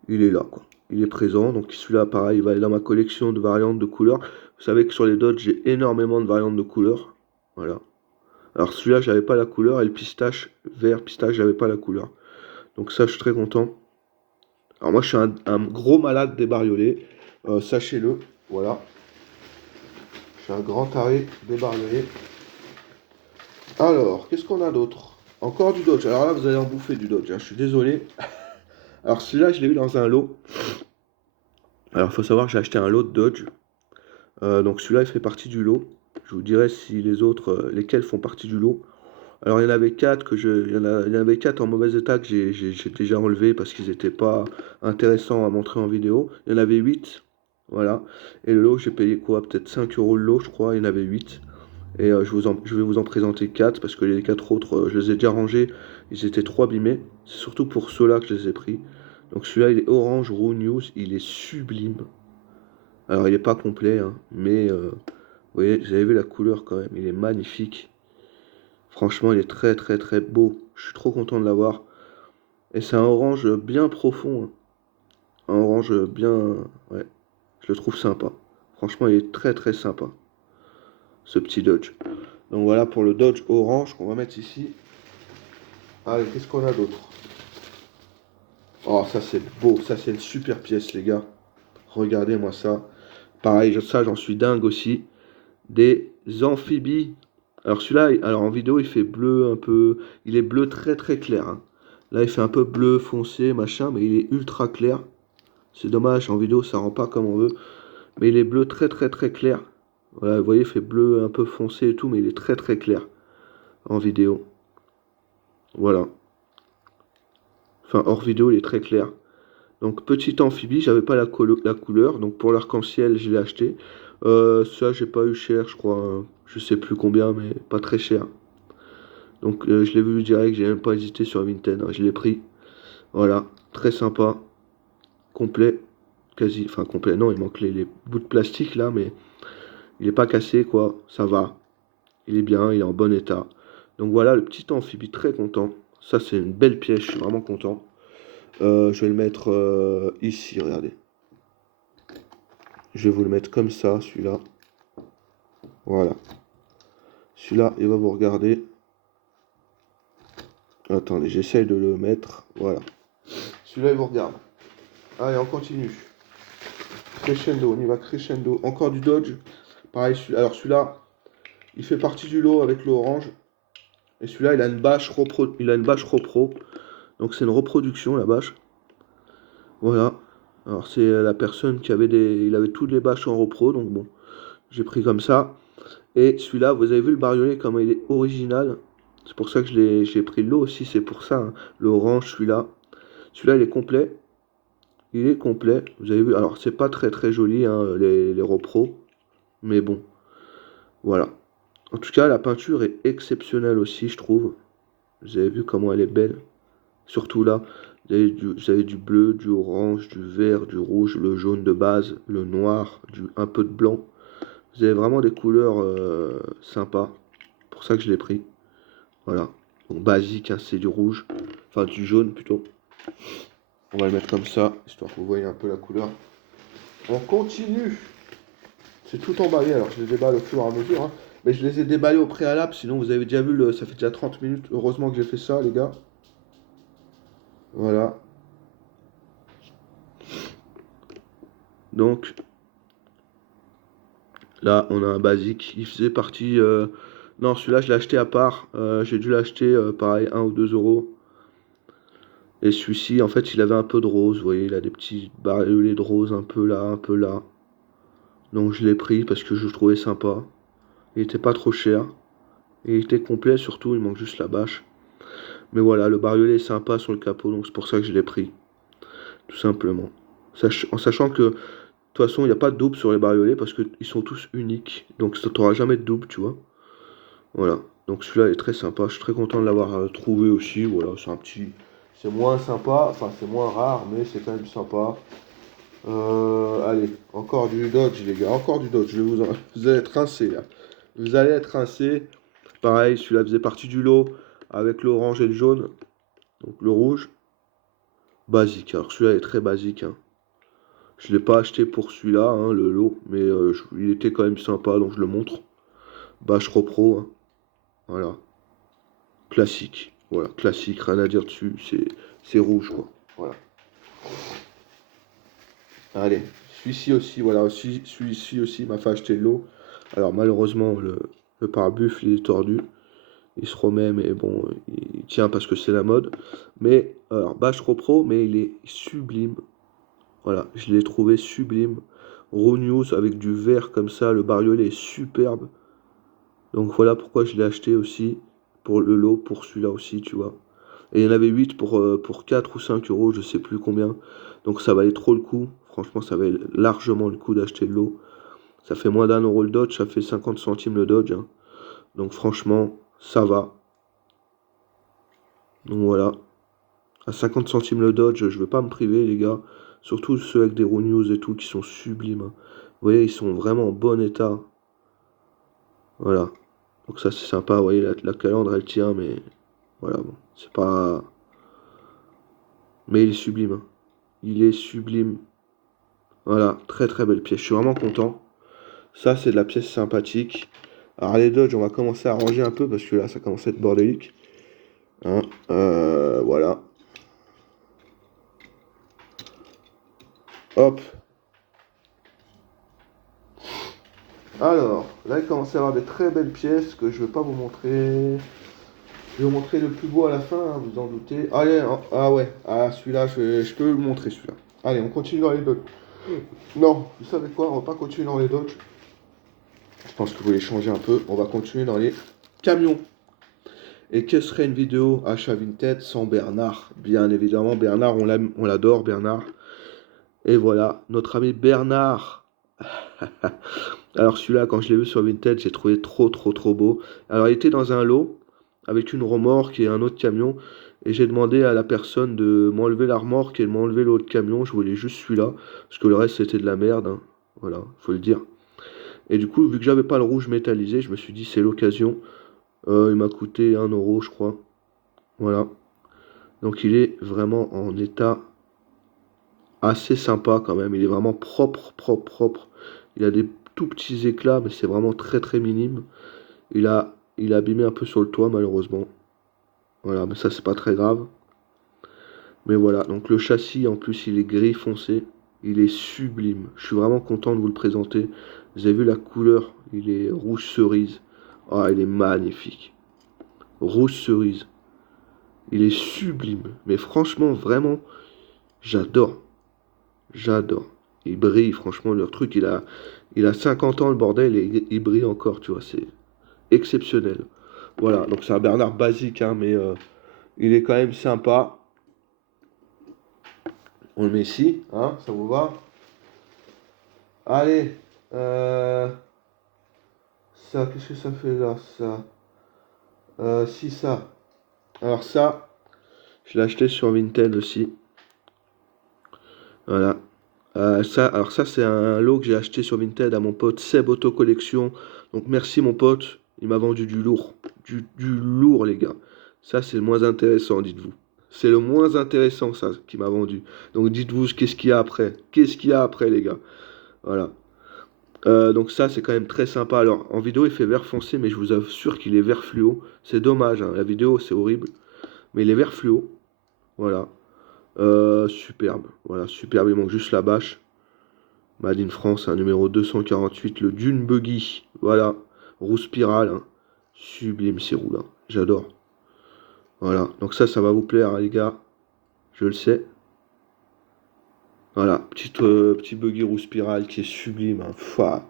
il est là, quoi. Il est présent. Donc celui-là, pareil, il va aller dans ma collection de variantes de couleurs. Vous savez que sur les Dodge, j'ai énormément de variantes de couleurs. Voilà. Alors celui-là, j'avais pas la couleur. Et le pistache, vert pistache, j'avais pas la couleur. Donc ça, je suis très content. Alors moi, je suis un gros malade des bariolés. Sachez-le. Voilà. Je suis un grand taré des bariolés. Alors, qu'est-ce qu'on a d'autre? Encore du Dodge. Alors là, vous allez en bouffer du Dodge, hein. Je suis désolé. Alors celui-là, je l'ai eu dans un lot. Alors, il faut savoir que j'ai acheté un lot de Dodge. Donc celui-là, il fait partie du lot. Je vous dirai si les autres, lesquels font partie du lot. Alors il y en avait 4 il y en avait 4 en mauvais état que j'ai déjà enlevé parce qu'ils n'étaient pas intéressants à montrer en vidéo. Il y en avait 8, voilà. Et le lot, j'ai payé quoi? Peut-être 5 euros le lot, je crois. Il y en avait 8. Et je vais vous en présenter 4 parce que les 4 autres, je les ai déjà rangés. Ils étaient trop abîmés. C'est surtout pour ceux-là que je les ai pris. Donc celui-là, il est orange raw news. Il est sublime. Alors il n'est pas complet, hein, mais vous voyez, vous avez vu la couleur quand même. Il est magnifique. Franchement, il est très beau. Je suis trop content de l'avoir. Et c'est un orange bien profond, hein. Un orange bien... Ouais, je le trouve sympa. Franchement, il est très sympa. Ce petit Dodge. Donc voilà pour le Dodge orange qu'on va mettre ici. Allez, qu'est-ce qu'on a d'autre? Oh, ça c'est beau. Ça c'est une super pièce, les gars. Regardez-moi ça. Pareil, ça j'en suis dingue aussi. Des amphibies. Alors celui-là, alors en vidéo, il fait bleu un peu... Il est bleu très clair, hein. Là, il fait un peu bleu foncé, machin, mais il est ultra clair. C'est dommage, en vidéo, ça rend pas comme on veut. Mais il est bleu très clair. Voilà, vous voyez, il fait bleu un peu foncé et tout, mais il est très clair en vidéo. Voilà. Enfin, hors vidéo, il est très clair. Donc, petit amphibie, j'avais pas la couleur. Donc, pour l'arc-en-ciel, je l'ai acheté. Ça, j'ai pas eu cher, je crois, hein. Je sais plus combien, mais pas très cher. Donc, je l'ai vu direct, j'ai même pas hésité sur Vinted, hein. Je l'ai pris. Voilà, très sympa. Complet. Quasi, enfin complet, non, il manque les bouts de plastique là, mais il n'est pas cassé, quoi. Ça va. Il est bien, il est en bon état. Donc voilà, le petit amphibie, très content. Ça, c'est une belle pièce, je suis vraiment content. Je vais le mettre ici, regardez. Je vais vous le mettre comme ça, celui-là. Voilà. Celui-là, il va vous regarder. Attendez, j'essaye de le mettre. Voilà. Celui-là, il vous regarde. Allez, on continue. Crescendo, on y va crescendo. Encore du dodge. Pareil, alors celui-là, il fait partie du lot avec l'orange. Et celui-là, il a une bâche repro. Donc c'est une reproduction, la bâche. Voilà. Alors c'est la personne qui avait il avait toutes les bâches en repro, donc bon, j'ai pris comme ça. Et celui-là, vous avez vu le bariolé comme il est original. C'est pour ça que j'ai pris le lot aussi, c'est pour ça. Hein. L'orange, celui-là. Celui-là, il est complet. Il est complet. Vous avez vu, alors c'est pas très très joli, hein, les repros. Mais bon, voilà. En tout cas, la peinture est exceptionnelle aussi, je trouve. Vous avez vu comment elle est belle. Surtout là, vous avez du bleu, du orange, du vert, du rouge, le jaune de base, le noir, un peu de blanc. Vous avez vraiment des couleurs sympas. Pour ça que je l'ai pris. Voilà. Donc basique, hein, c'est du rouge. Enfin du jaune plutôt. On va le mettre comme ça, histoire que vous voyez un peu la couleur. On continue. C'est tout emballé, alors je les déballe au fur et à mesure. Hein. Mais je les ai déballés au préalable, sinon vous avez déjà vu, ça fait déjà 30 minutes. Heureusement que j'ai fait ça, les gars. Voilà. Donc, là, on a un basique. Il faisait partie... Non, celui-là, je l'ai acheté à part. J'ai dû l'acheter, pareil, 1 ou 2 euros. Et celui-ci, en fait, il avait un peu de rose. Vous voyez, il a des petits bariolets de rose un peu là, un peu là. Donc, je l'ai pris parce que je le trouvais sympa. Il était pas trop cher. Et il était complet, surtout, il manque juste la bâche. Mais voilà, le bariolé est sympa sur le capot, donc c'est pour ça que je l'ai pris. Tout simplement. En sachant que, de toute façon, il n'y a pas de double sur les bariolés parce qu'ils sont tous uniques. Donc, ça t'aura jamais de double, tu vois. Voilà. Donc, celui-là est très sympa. Je suis très content de l'avoir trouvé aussi. Voilà, c'est un petit. C'est moins sympa, enfin, c'est moins rare, mais c'est quand même sympa. Allez, encore du Dodge, les gars. Encore du Dodge. Vous allez être rincés, là. Vous allez être rincés. Pareil, celui-là faisait partie du lot avec l'orange et le jaune. Donc, le rouge. Basique. Alors, celui-là est très basique. Hein. Je ne l'ai pas acheté pour celui-là, hein, le lot, mais il était quand même sympa, donc je le montre. Bâche Repro, hein. Voilà. Classique. Voilà, classique, rien à dire dessus. C'est rouge, quoi. Voilà. Allez, celui-ci aussi, voilà, celui-ci aussi m'a fait acheter de l'eau. Alors malheureusement, le pare-buffle il est tordu. Il se remet, mais bon, il tient parce que c'est la mode. Mais, alors, Bâche Repro, mais il est sublime. Voilà, je l'ai trouvé sublime. Raw News avec du vert comme ça, le bariolé est superbe. Donc voilà pourquoi je l'ai acheté aussi. Pour le lot, pour celui-là aussi, tu vois. Et il y en avait 8 pour 4 ou 5 euros, je sais plus combien. Donc ça valait trop le coup. Franchement, ça valait largement le coup d'acheter de l'eau. Ça fait moins d'un euro le Dodge, ça fait 50 centimes le Dodge. Hein. Donc franchement, ça va. Donc voilà. À 50 centimes le Dodge, je ne veux pas me priver, les gars. Surtout ceux avec des Raw News et tout qui sont sublimes. Hein. Vous voyez, ils sont vraiment en bon état. Voilà. Donc ça, c'est sympa. Vous voyez, la calandre, elle tient, mais voilà, bon. C'est pas... Mais il est sublime. Hein. Il est sublime. Voilà, très très belle pièce. Je suis vraiment content. Ça, c'est de la pièce sympathique. Alors les Dodge, on va commencer à ranger un peu parce que là, ça commence à être bordélique. Hein, voilà. Hop. Alors, là, il commence à y avoir des très belles pièces que je ne vais pas vous montrer. Je vais vous montrer le plus beau à la fin, hein, vous en doutez. Allez, ah ouais, ah, celui-là, je peux vous montrer celui-là. Allez, on continue dans les Dodge. Non, vous savez quoi, on va pas continuer dans les Dodge. Je pense que vous voulez changer un peu. On va continuer dans les camions. Et que serait une vidéo achat vintage sans Bernard? Bien évidemment, Bernard, on l'adore, Bernard. Et voilà, notre ami Bernard. Alors celui-là, quand je l'ai vu sur Vinted, j'ai trouvé trop beau. Alors il était dans un lot avec une remorque et un autre camion. Et j'ai demandé à la personne de m'enlever la remorque et de m'enlever l'autre camion. Je voulais juste celui-là, parce que le reste c'était de la merde. Hein. Voilà, faut le dire. Et du coup, vu que j'avais pas le rouge métallisé, je me suis dit c'est l'occasion. Il m'a coûté 1 euro, je crois. Voilà. Donc il est vraiment en état assez sympa quand même. Il est vraiment propre, propre, propre. Il a des tout petits éclats, mais c'est vraiment très, très minime. Il a abîmé un peu sur le toit, malheureusement. Voilà, mais ça, c'est pas très grave. Mais voilà, donc le châssis, en plus, il est gris foncé. Il est sublime. Je suis vraiment content de vous le présenter. Vous avez vu la couleur? Il est rouge cerise. Ah, il est magnifique. Rouge cerise. Il est sublime. Mais franchement, vraiment, j'adore. J'adore. Il brille, franchement, leur truc, il a 50 ans, le bordel, et il brille encore, tu vois, c'est exceptionnel. Voilà, donc c'est un Bernard basique, hein, mais il est quand même sympa. On le met ici, hein, ça vous va? Allez, euh, ça, qu'est-ce que ça fait là, ça? Si, ça. Alors ça, je l'ai acheté sur Vinted aussi. Voilà. Alors ça, c'est un lot que j'ai acheté sur Vinted à mon pote Seb Auto Collection. Donc merci mon pote, il m'a vendu du lourd. Du lourd les gars. Ça c'est le moins intéressant, dites-vous. C'est le moins intéressant ça qu'il m'a vendu. Donc dites-vous qu'est-ce qu'il y a après. Qu'est-ce qu'il y a après les gars. Voilà. Donc ça c'est quand même très sympa. Alors en vidéo il fait vert foncé mais je vous assure qu'il est vert fluo. C'est dommage, hein. La vidéo c'est horrible. Mais il est vert fluo. Voilà. Superbe. Voilà, superbe. Il manque juste la bâche. Made in France, un numéro 248, le Dune Buggy. Voilà, roue spirale, hein. Sublime ces roues-là, j'adore. Voilà, donc ça va vous plaire, hein, les gars, je le sais. Voilà, petit buggy roue spirale qui est sublime, hein.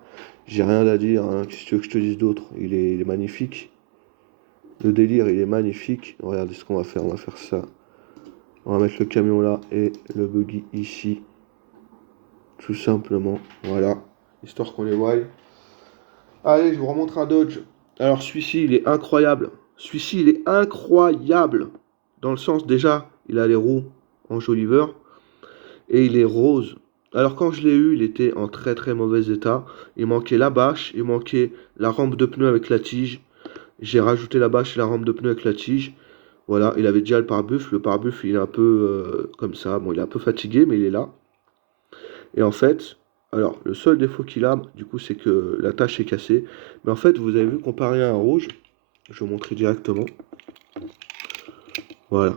J'ai rien à dire, hein. Qu'est-ce que tu veux que je te dise d'autre? Il est magnifique. Le délire, il est magnifique. Regardez ce qu'on va faire, on va faire ça. On va mettre le camion là et le buggy ici. Tout simplement, voilà. Histoire qu'on les voie. Allez, je vous remontre un Dodge. Alors celui-ci, il est incroyable. Celui-ci, il est incroyable. Dans le sens, déjà, il a les roues enjoliveur et il est rose. Alors quand je l'ai eu, il était en très très mauvais état. Il manquait la bâche, il manquait la rampe de pneu avec la tige. J'ai rajouté la bâche et la rampe de pneu avec la tige. Voilà, il avait déjà le pare-buff. Le pare-buff, il est un peu comme ça. Bon, il est un peu fatigué, mais il est là. Et en fait, alors le seul défaut qu'il a, du coup, c'est que la tâche est cassée. Mais en fait, vous avez vu, comparé à un rouge, je vais vous montrer directement. Voilà.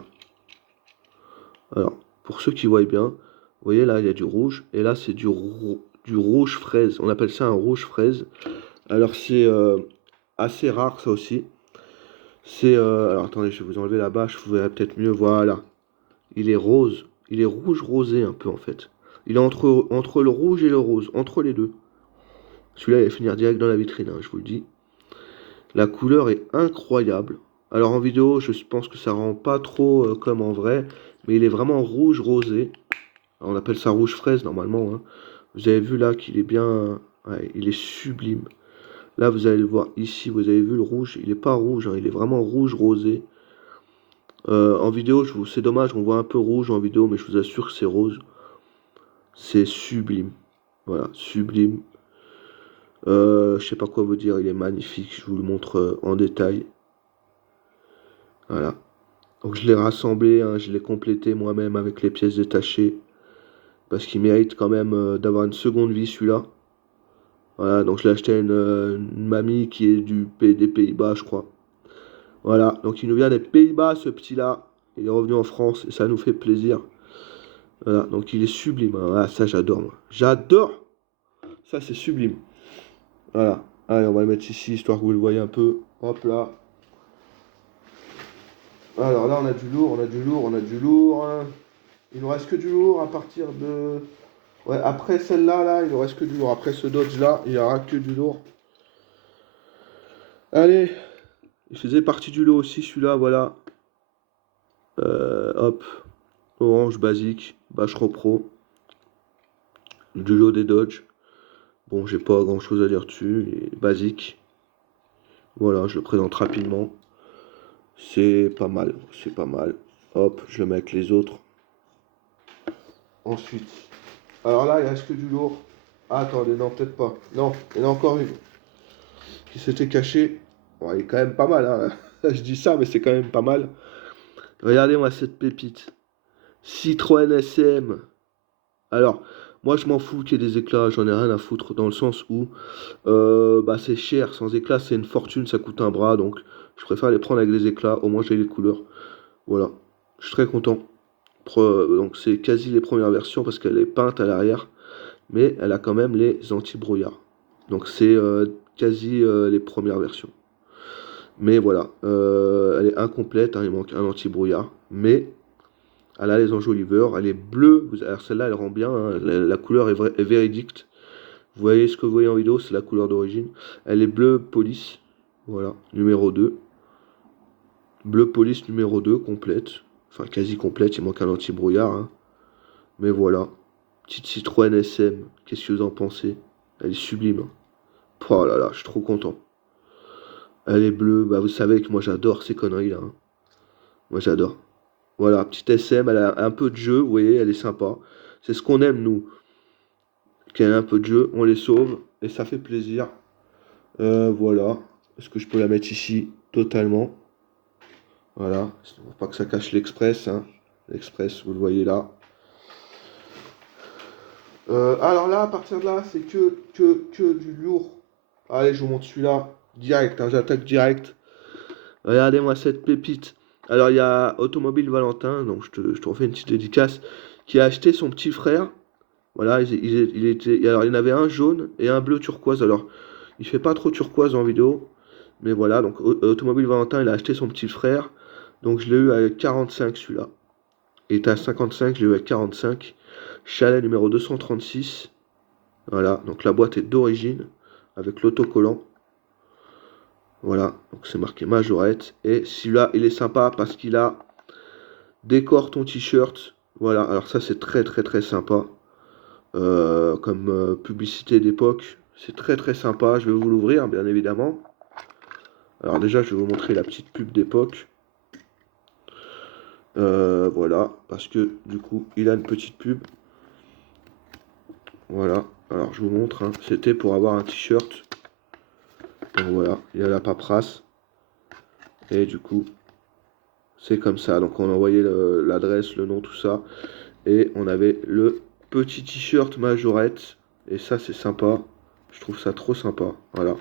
Alors, pour ceux qui voient bien, vous voyez là, il y a du rouge. Et là, c'est du rouge fraise. On appelle ça un rouge fraise. Alors, c'est assez rare, ça aussi. Alors, attendez, je vais vous enlever la bâche. Vous verrez peut-être mieux. Voilà. Il est rose. Il est rouge rosé un peu, en fait. Il est entre le rouge et le rose. Entre les deux. Celui-là, il va finir direct dans la vitrine, hein, je vous le dis. La couleur est incroyable. Alors en vidéo, je pense que ça rend pas trop comme en vrai, mais il est vraiment rouge rosé. Alors, on appelle ça rouge fraise normalement, hein. Vous avez vu là qu'il est bien, ouais, il est sublime. Là, vous allez le voir ici, vous avez vu le rouge, il est pas rouge, hein, il est vraiment rouge rosé. En vidéo, c'est dommage, on voit un peu rouge en vidéo, mais je vous assure que c'est rose. C'est sublime. Voilà, sublime. Je sais pas quoi vous dire, il est magnifique, je vous le montre en détail. Voilà. Donc je l'ai rassemblé, hein, je l'ai complété moi-même avec les pièces détachées. Parce qu'il mérite quand même d'avoir une seconde vie celui-là. Voilà, donc je l'ai acheté à une mamie qui est des Pays-Bas, je crois. Voilà, donc il nous vient des Pays-Bas ce petit-là. Il est revenu en France et ça nous fait plaisir. Voilà, donc il est sublime, hein. Ah, ça j'adore moi. J'adore! Ça c'est sublime. Voilà. Allez, on va le mettre ici, histoire que vous le voyez un peu. Hop là. Alors là, on a du lourd, on a du lourd, on a du lourd. Il nous reste que du lourd à partir de... Ouais, après celle-là, là, il nous reste que du lourd. Après ce Dodge-là, il n'y aura que du lourd. Allez, il faisait partie du lot aussi, celui-là, voilà. Hop, orange basique, Bachero Pro. Du lot des Dodge. Bon, j'ai pas grand-chose à dire dessus, il est basique. Voilà, je le présente rapidement. C'est pas mal, c'est pas mal. Hop, je le mets avec les autres. Ensuite, alors là, il reste que du lourd. Ah, attendez, non, peut-être pas. Non, il y en a encore une qui s'était cachée. Bon, il est quand même pas mal, hein. Je dis ça, mais c'est quand même pas mal. Regardez-moi cette pépite. Citroën SM. Alors, moi je m'en fous qu'il y ait des éclats, j'en ai rien à foutre, dans le sens où bah, c'est cher, sans éclats c'est une fortune, ça coûte un bras, donc je préfère les prendre avec des éclats, au moins j'ai les couleurs. Voilà, je suis très content. Donc c'est quasi les premières versions parce qu'elle est peinte à l'arrière, mais elle a quand même les anti-brouillard. Donc c'est quasi les premières versions. Mais voilà, elle est incomplète, hein, il manque un anti-brouillard, mais elle a les enjoliveurs, elle est bleue. Alors celle-là, elle rend bien, hein, la couleur est véridique. Vous voyez ce que vous voyez en vidéo, c'est la couleur d'origine. Elle est bleu police, voilà, numéro 2. Bleu police numéro 2, complète. Enfin, quasi complète, il manque un anti-brouillard. Hein. Mais voilà. Petite Citroën SM, qu'est-ce que vous en pensez? Elle est sublime. Hein. Oh là là, je suis trop content. Elle est bleue, bah vous savez que moi j'adore ces conneries là. Hein. Moi j'adore. Voilà, petite SM, elle a un peu de jeu, vous voyez, elle est sympa. C'est ce qu'on aime nous. Qu'elle a un peu de jeu, on les sauve et ça fait plaisir. Voilà. Est-ce que je peux la mettre ici totalement? Voilà, pour pas que ça cache l'Express. Hein. L'Express, vous le voyez là. Alors là, à partir de là, c'est que du lourd. Allez, je vous montre celui-là. Direct, hein, j'attaque direct. Regardez-moi cette pépite. Alors, il y a Automobile Valentin, donc je te refais une petite dédicace, qui a acheté son petit frère. Voilà, il était, alors, il y en avait un jaune et un bleu turquoise. Alors, il fait pas trop turquoise en vidéo. Mais voilà, donc Automobile Valentin, il a acheté son petit frère. Donc, je l'ai eu à 45 celui-là. Il était à 55, je l'ai eu à 45. Chalet numéro 236. Voilà, donc la boîte est d'origine avec l'autocollant. Voilà, donc c'est marqué Majorette. Et celui-là, il est sympa parce qu'il a décore ton t-shirt. Voilà, alors ça c'est très très très sympa. Comme publicité d'époque. C'est très très sympa. Je vais vous l'ouvrir, bien évidemment. Alors déjà, je vais vous montrer la petite pub d'époque. Voilà, parce que du coup, il a une petite pub. Voilà, alors je vous montre. Hein. C'était pour avoir un t-shirt. Donc voilà, il y a la paperasse. Et du coup, c'est comme ça. Donc on envoyait l'adresse, le nom, tout ça. Et on avait le petit t-shirt Majorette. Et ça, c'est sympa. Je trouve ça trop sympa. Voilà.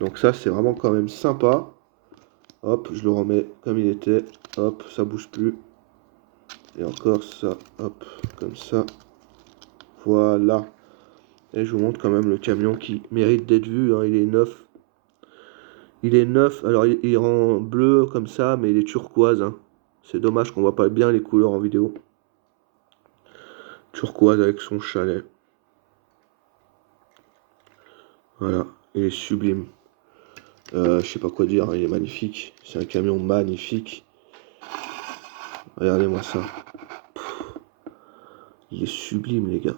Donc ça, c'est vraiment quand même sympa. Hop, je le remets comme il était. Hop, ça bouge plus. Et encore ça. Hop, comme ça. Voilà. Et je vous montre quand même le camion qui mérite d'être vu. Hein. Il est neuf. Il est neuf. Alors, il rend bleu comme ça, mais il est turquoise. Hein. C'est dommage qu'on voit pas bien les couleurs en vidéo. Turquoise avec son chalet. Voilà, il est sublime. Je sais pas quoi dire, il est magnifique. C'est un camion magnifique. Regardez-moi ça. Il est sublime, les gars.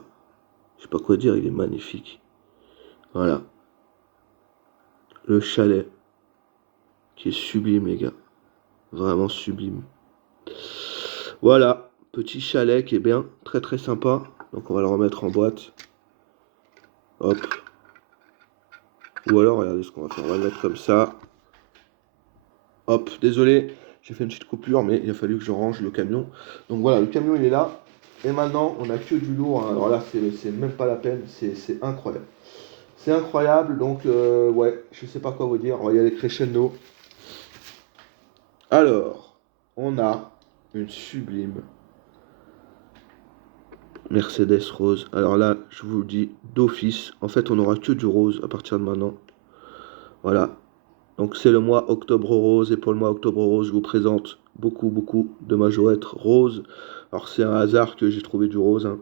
Je sais pas quoi dire, il est magnifique. Voilà. Le chalet. Qui est sublime, les gars. Vraiment sublime. Voilà. Petit chalet qui est bien. Très très sympa. Donc on va le remettre en boîte. Hop. Ou alors, regardez ce qu'on va faire. On va le mettre comme ça. Hop. Désolé. J'ai fait une petite coupure, mais il a fallu que je range le camion. Donc voilà, le camion il est là. Et maintenant, on a que du lourd. Hein. Alors là, c'est même pas la peine. C'est incroyable. C'est incroyable. Donc, ouais, je sais pas quoi vous dire. On va y aller crescendo. Alors, on a une sublime Mercedes rose. Alors là, je vous le dis d'office. En fait, on n'aura que du rose à partir de maintenant. Voilà. Donc c'est le mois octobre rose. Et pour le mois octobre rose, je vous présente beaucoup de majorettes roses. Alors c'est un hasard que j'ai trouvé du rose. Hein.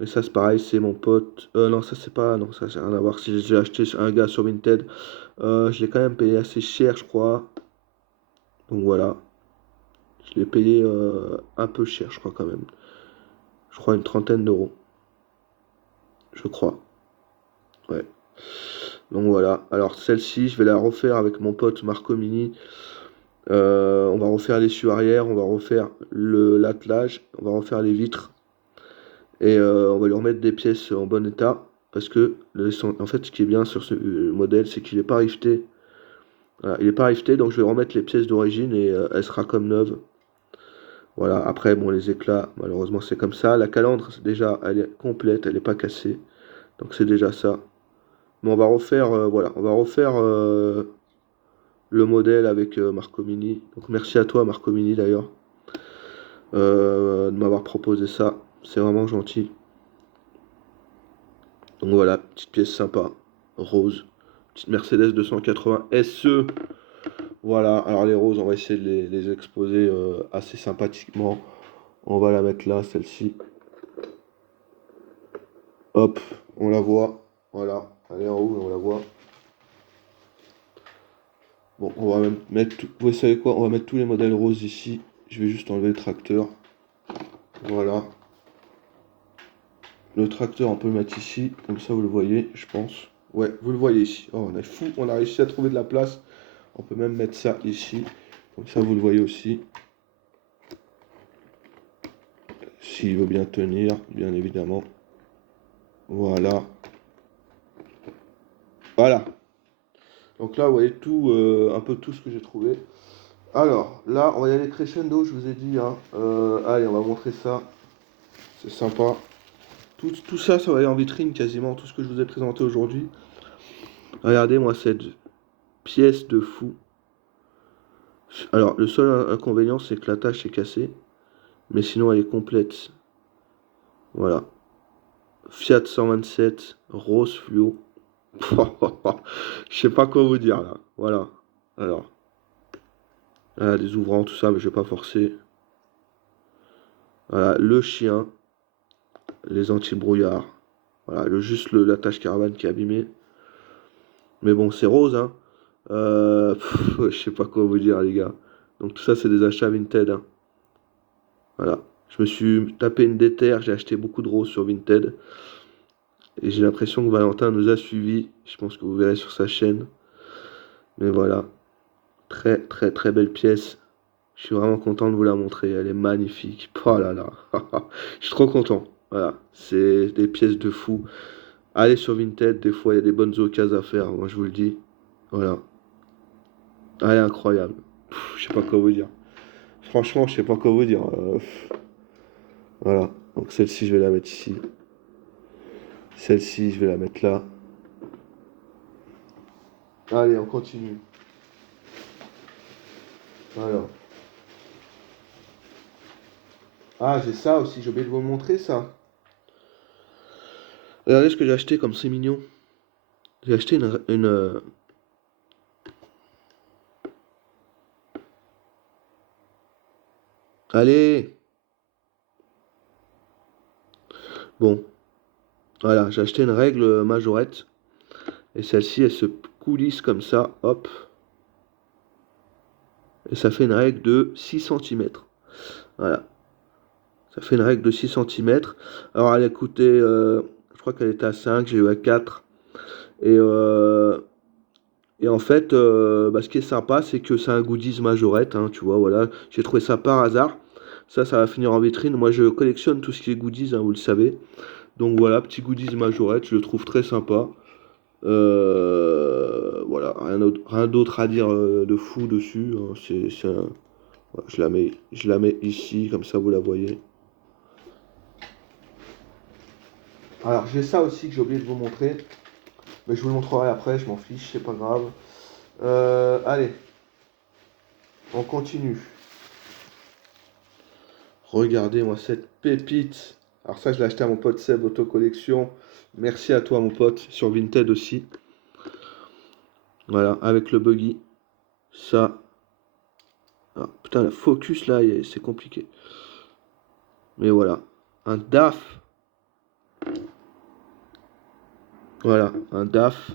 Et ça c'est pareil, c'est mon pote. Non, ça c'est pas. Non, ça j'ai rien à voir. Si j'ai acheté un gars sur Vinted. Je l'ai quand même payé assez cher, je crois. Donc voilà. Je l'ai payé un peu cher, je crois quand même. Je crois une trentaine d'euros. Je crois. Ouais. Donc voilà. Alors celle-ci, je vais la refaire avec mon pote Marco Mini. On va refaire l'essieu arrière, on va refaire l'attelage, on va refaire les vitres. Et on va lui remettre des pièces en bon état. Parce que, en fait, ce qui est bien sur ce modèle, c'est qu'il n'est pas rifté. Voilà, il n'est pas rifté, donc je vais remettre les pièces d'origine et elle sera comme neuve. Voilà, après, bon, les éclats, malheureusement, c'est comme ça. La calandre, déjà, elle est complète, elle n'est pas cassée. Donc c'est déjà ça. Mais on va refaire, voilà, on va refaire le modèle avec Marco Mini. Donc merci à toi, Marco Mini, d'ailleurs, de m'avoir proposé ça. C'est vraiment gentil. Donc voilà, petite pièce sympa, rose. Petite Mercedes 280 SE. Voilà, alors les roses, on va essayer de les exposer assez sympathiquement. On va la mettre là, celle-ci. Hop, on la voit. Voilà, elle est en haut, on la voit. Bon, on va même mettre, vous savez quoi, on va mettre tous les modèles roses ici. Je vais juste enlever le tracteur. Voilà. Le tracteur, on peut le mettre ici, comme ça vous le voyez, je pense. Ouais, vous le voyez ici. Oh, on est fou, on a réussi à trouver de la place. On peut même mettre ça ici, comme ça vous le voyez aussi. S'il veut bien tenir, bien évidemment. Voilà. Voilà. Donc là, vous voyez tout, un peu tout ce que j'ai trouvé. Alors, là, on va y aller crescendo, je vous ai dit. Hein. Allez, on va montrer ça. C'est sympa. Tout ça, ça va aller en vitrine quasiment, tout ce que je vous ai présenté aujourd'hui. Regardez, moi, cette pièce de fou. Alors, le seul inconvénient, c'est que la tâche est cassée. Mais sinon, elle est complète. Voilà. Fiat 127, rose fluo. Je sais pas quoi vous dire, là. Voilà. Alors. Voilà, des ouvrants, tout ça, mais je vais pas forcer. Voilà, le chien. Les anti-brouillards. Voilà, la tâche caravane qui est abîmée. Mais bon, c'est rose, hein. Je sais pas quoi vous dire, les gars. Donc tout ça, c'est des achats Vinted, hein. Voilà. Je me suis tapé une déterre, j'ai acheté beaucoup de roses sur Vinted. Et j'ai l'impression que Valentin nous a suivis. Je pense que vous verrez sur sa chaîne. Mais voilà. Très, très, très belle pièce. Je suis vraiment content de vous la montrer. Elle est magnifique. Oh là là. Je suis trop content. Voilà. C'est des pièces de fou. Allez sur Vinted. Des fois, il y a des bonnes occasions à faire. Moi, je vous le dis. Voilà. Elle est incroyable. Je sais pas quoi vous dire. Franchement, je sais pas quoi vous dire. Voilà. Donc celle-ci, je vais la mettre ici. Celle-ci, je vais la mettre là. Allez, on continue. Alors. Ah, j'ai ça aussi. J'ai oublié de vous montrer ça. Regardez ce que j'ai acheté comme c'est mignon. J'ai acheté une. Allez. Bon. Voilà, j'ai acheté une règle majorette. Et celle-ci, elle se coulisse comme ça. Hop. Et ça fait une règle de 6 cm. Voilà. Ça fait une règle de 6 cm. Alors, elle a coûté. Je crois qu'elle était à 5. J'ai eu à 4. Et, en fait, bah, ce qui est sympa, c'est que c'est un goodies majorette. Hein, tu vois, voilà. J'ai trouvé ça par hasard. Ça va finir en vitrine. Moi, je collectionne tout ce qui est goodies, hein, vous le savez. Donc voilà, petit goodies majorette. Je le trouve très sympa. Voilà, rien d'autre à dire de fou dessus. Hein, voilà, je la mets ici, comme ça vous la voyez. Alors j'ai ça aussi que j'ai oublié de vous montrer. Mais je vous le montrerai après, je m'en fiche, c'est pas grave. Allez, on continue. Regardez-moi cette pépite. Alors ça, je l'ai acheté à mon pote Seb Auto Collection. Merci à toi, mon pote, sur Vinted aussi. Voilà, avec le buggy. Ça. Ah, putain, le focus là, c'est compliqué. Mais voilà. Un DAF. Voilà, un DAF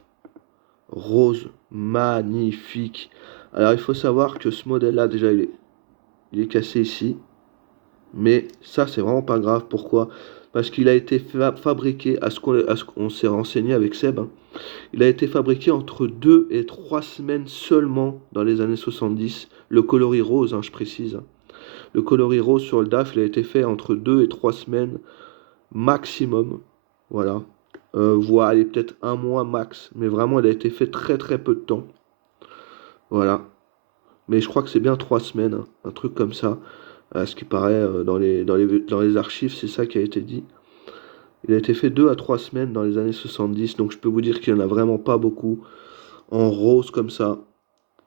rose magnifique. Alors il faut savoir que ce modèle-là, déjà, il est cassé ici. Mais ça, c'est vraiment pas grave. Pourquoi? Parce qu'il a été fabriqué, à ce qu'on s'est renseigné avec Seb, hein, il a été fabriqué entre 2 et 3 semaines seulement dans les années 70. Le coloris rose, hein, je précise. Hein. Le coloris rose sur le DAF, il a été fait entre 2 et 3 semaines maximum. Voilà. Voire allez, peut-être un mois max. Mais vraiment, il a été fait très très peu de temps. Voilà. Mais je crois que c'est bien 3 semaines, hein, un truc comme ça. À ce qui paraît dans les archives, c'est ça qui a été dit. Il a été fait 2 à 3 semaines dans les années 70, donc je peux vous dire qu'il n'y en a vraiment pas beaucoup en rose comme ça.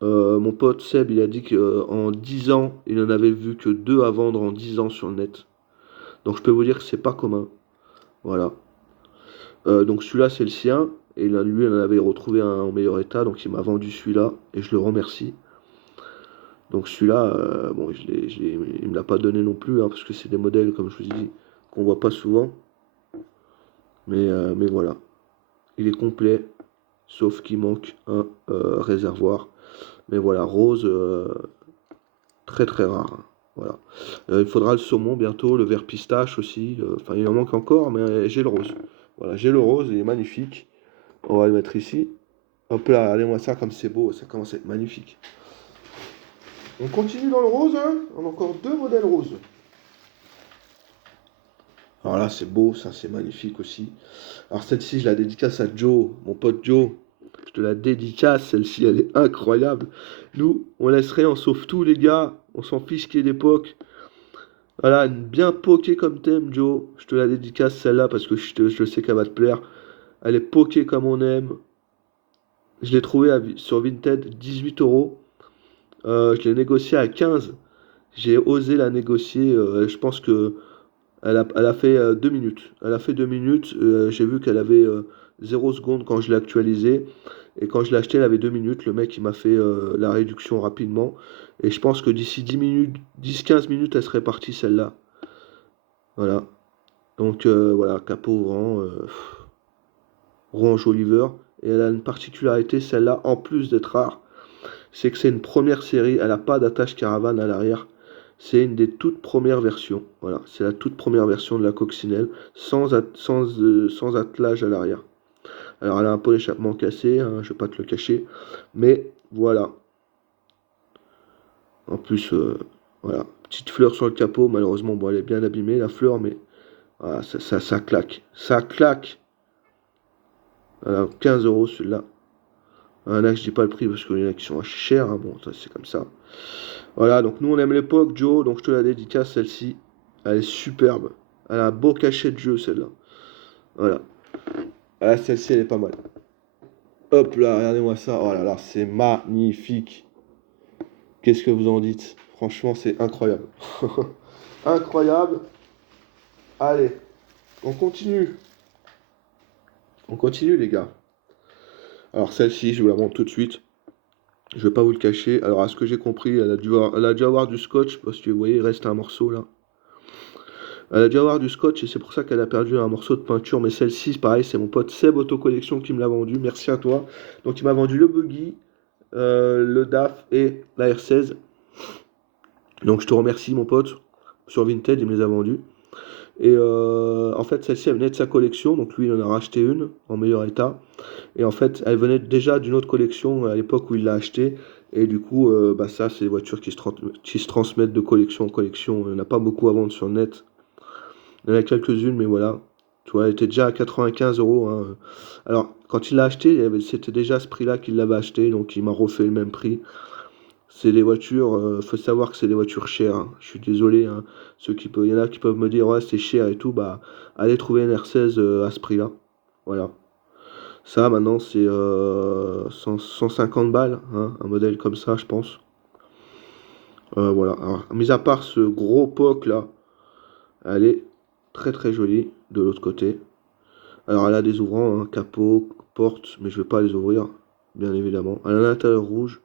Mon pote Seb, il a dit qu'en 10 ans, il n'en avait vu que 2 à vendre en 10 ans sur le net. Donc je peux vous dire que c'est pas commun. Voilà. Donc celui-là, c'est le sien. Et là, lui, il en avait retrouvé un en meilleur état, donc il m'a vendu celui-là, et je le remercie. Donc celui-là, bon, il me l'a pas donné non plus, hein, parce que c'est des modèles, comme je vous dis, qu'on voit pas souvent. Mais voilà, il est complet, sauf qu'il manque un réservoir. Mais voilà, rose, très très rare, hein. Voilà. Il faudra le saumon bientôt, le vert pistache aussi. Enfin, il en manque encore, mais j'ai le rose. Voilà, j'ai le rose, il est magnifique. On va le mettre ici. Hop là, regardez-moi ça comme c'est beau, ça commence à être magnifique. On continue dans le rose, hein. On a encore 2 modèles roses. Alors là, c'est beau, ça c'est magnifique aussi. Alors celle-ci, je la dédicace à Joe, mon pote Joe. Je te la dédicace, celle-ci, elle est incroyable. Nous, on laisserait, on sauve tout les gars, on s'en fiche qu'il y ait d'époque. Voilà, une bien pokée comme thème, Joe. Je te la dédicace celle-là parce que je sais qu'elle va te plaire. Elle est pokée comme on aime. Je l'ai trouvée sur Vinted 18 euros. Je l'ai négociée à 15. J'ai osé la négocier. Je pense que elle a fait 2 minutes. Elle a fait 2 minutes. J'ai vu qu'elle avait 0 seconde quand je l'ai actualisée. Et quand je l'ai acheté, elle avait 2 minutes. Le mec, il m'a fait la réduction rapidement. Et je pense que d'ici 10 minutes, 10-15 minutes, elle serait partie celle-là. Voilà. Donc voilà, capot ouvrant, rouge Oliver. Et elle a une particularité, celle-là, en plus d'être rare, c'est que c'est une première série. Elle n'a pas d'attache caravane à l'arrière. C'est une des toutes premières versions. Voilà, c'est la toute première version de la coccinelle, sans attelage à l'arrière. Alors elle a un peu d'échappement cassé, hein, je ne vais pas te le cacher. Mais voilà. En plus, voilà. Petite fleur sur le capot, malheureusement, bon, elle est bien abîmée, la fleur, mais voilà, ça claque. Ça claque. Voilà, 15 euros celui-là. Là, je dis pas le prix parce qu'il y en a qui sont assez chers, hein, bon, ça c'est comme ça. Voilà, donc nous on aime l'époque, Joe, donc je te la dédicace celle-ci. Elle est superbe. Elle a un beau cachet de jeu celle-là. Voilà. Ah, celle-ci elle est pas mal. Hop là, regardez-moi ça. Oh là là, c'est magnifique. Qu'est-ce que vous en dites? Franchement, c'est incroyable. Incroyable. Allez, on continue. On continue les gars. Alors celle-ci, je vous la montre tout de suite. Je vais pas vous le cacher. Alors à ce que j'ai compris, elle a dû avoir du scotch parce que vous voyez, il reste un morceau là. Elle a dû avoir du scotch et c'est pour ça qu'elle a perdu un morceau de peinture. Mais celle-ci, pareil, c'est mon pote Seb Auto Collection qui me l'a vendu. Merci à toi. Donc il m'a vendu le buggy, le DAF et la R16. Donc je te remercie mon pote. Sur Vinted, il me les a vendus. Et en fait, celle-ci, elle venait de sa collection. Donc lui, il en a racheté une en meilleur état. Et en fait, elle venait déjà d'une autre collection à l'époque où il l'a acheté. Et du coup, bah ça, c'est des voitures qui se transmettent de collection en collection. Il n'y en a pas beaucoup à vendre sur le net. Il y en a quelques-unes, mais voilà. Tu vois, elle était déjà à 95 euros, hein. Alors, quand il l'a acheté, c'était déjà ce prix-là qu'il l'avait acheté, donc il m'a refait le même prix. C'est des voitures, faut savoir que c'est des voitures chères, hein. Je suis désolé, hein. Il y en a qui peuvent me dire, ouais, c'est cher et tout, bah, allez trouver une R16 à ce prix-là. Voilà. Ça, maintenant, c'est 150 balles, hein, un modèle comme ça, je pense. Voilà. Alors, mis à part ce gros POC là, elle est très très jolie de l'autre côté. Alors elle a des ouvrants, hein, capot, porte, mais je ne vais pas les ouvrir, bien évidemment. Elle a un intérieur rouge.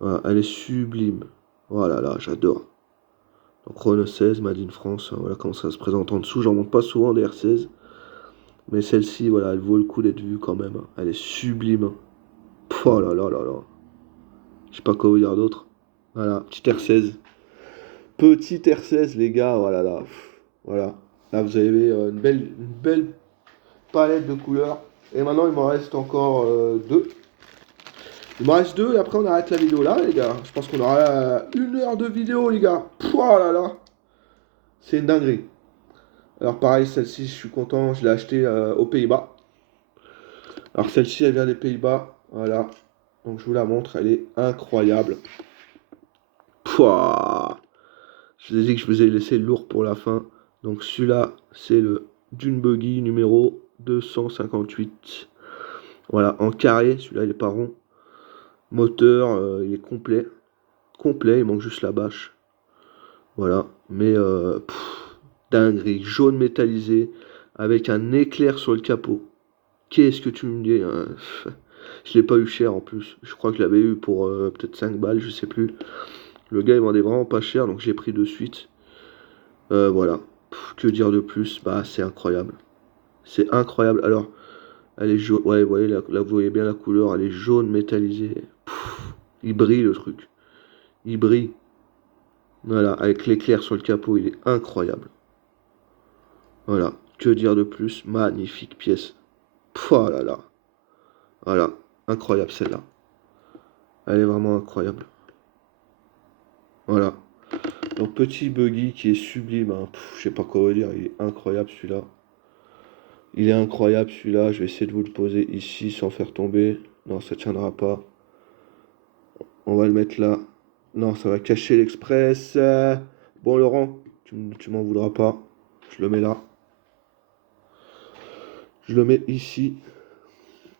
Voilà, elle est sublime. Voilà, là, j'adore. Donc Renault 16, Made in France, hein, voilà comment ça se présente en dessous. J'en monte pas souvent des R16. Mais celle-ci, voilà, elle vaut le coup d'être vue quand même, hein. Elle est sublime, hein. Oh là là là là. Je sais pas quoi vous dire d'autre. Voilà, petite R16. Petite R16, les gars, voilà là. Voilà. Là, vous avez une belle palette de couleurs. Et maintenant, il m'en reste encore deux. Il m'en reste deux et après, on arrête la vidéo là, les gars. Je pense qu'on aura 1 heure de vidéo, les gars. Pouah là là. C'est une dinguerie. Alors, pareil, celle-ci, je suis content. Je l'ai achetée aux Pays-Bas. Alors, celle-ci, elle vient des Pays-Bas. Voilà. Donc, je vous la montre. Elle est incroyable. Pouah. Je vous ai dit que je vous ai laissé le lourd pour la fin. Donc celui-là, c'est le Dune Buggy numéro 258. Voilà, en carré, celui-là il est pas rond. Moteur, il est complet. Complet, il manque juste la bâche. Voilà, mais dinguerie, jaune métallisé, avec un éclair sur le capot. Qu'est-ce que tu me dis hein. Je l'ai pas eu cher en plus. Je crois que je l'avais eu pour peut-être 5 balles, je sais plus. Le gars il vendait vraiment pas cher, donc j'ai pris de suite. Voilà. Que dire de plus? Bah c'est incroyable. C'est incroyable. Alors, elle est jaune. Ouais, vous voyez, là, vous voyez bien la couleur, elle est jaune métallisée. Il brille le truc. Il brille. Voilà, avec l'éclair sur le capot, il est incroyable. Voilà. Que dire de plus? Magnifique pièce. Oh là là. Voilà. Incroyable celle-là. Elle est vraiment incroyable. Voilà. Donc petit buggy qui est sublime. Hein. Je sais pas quoi vous dire. Il est incroyable celui-là. Il est incroyable celui-là. Je vais essayer de vous le poser ici sans faire tomber. Non, ça tiendra pas. On va le mettre là. Non, ça va cacher l'Express. Bon Laurent, tu m'en voudras pas. Je le mets là. Je le mets ici.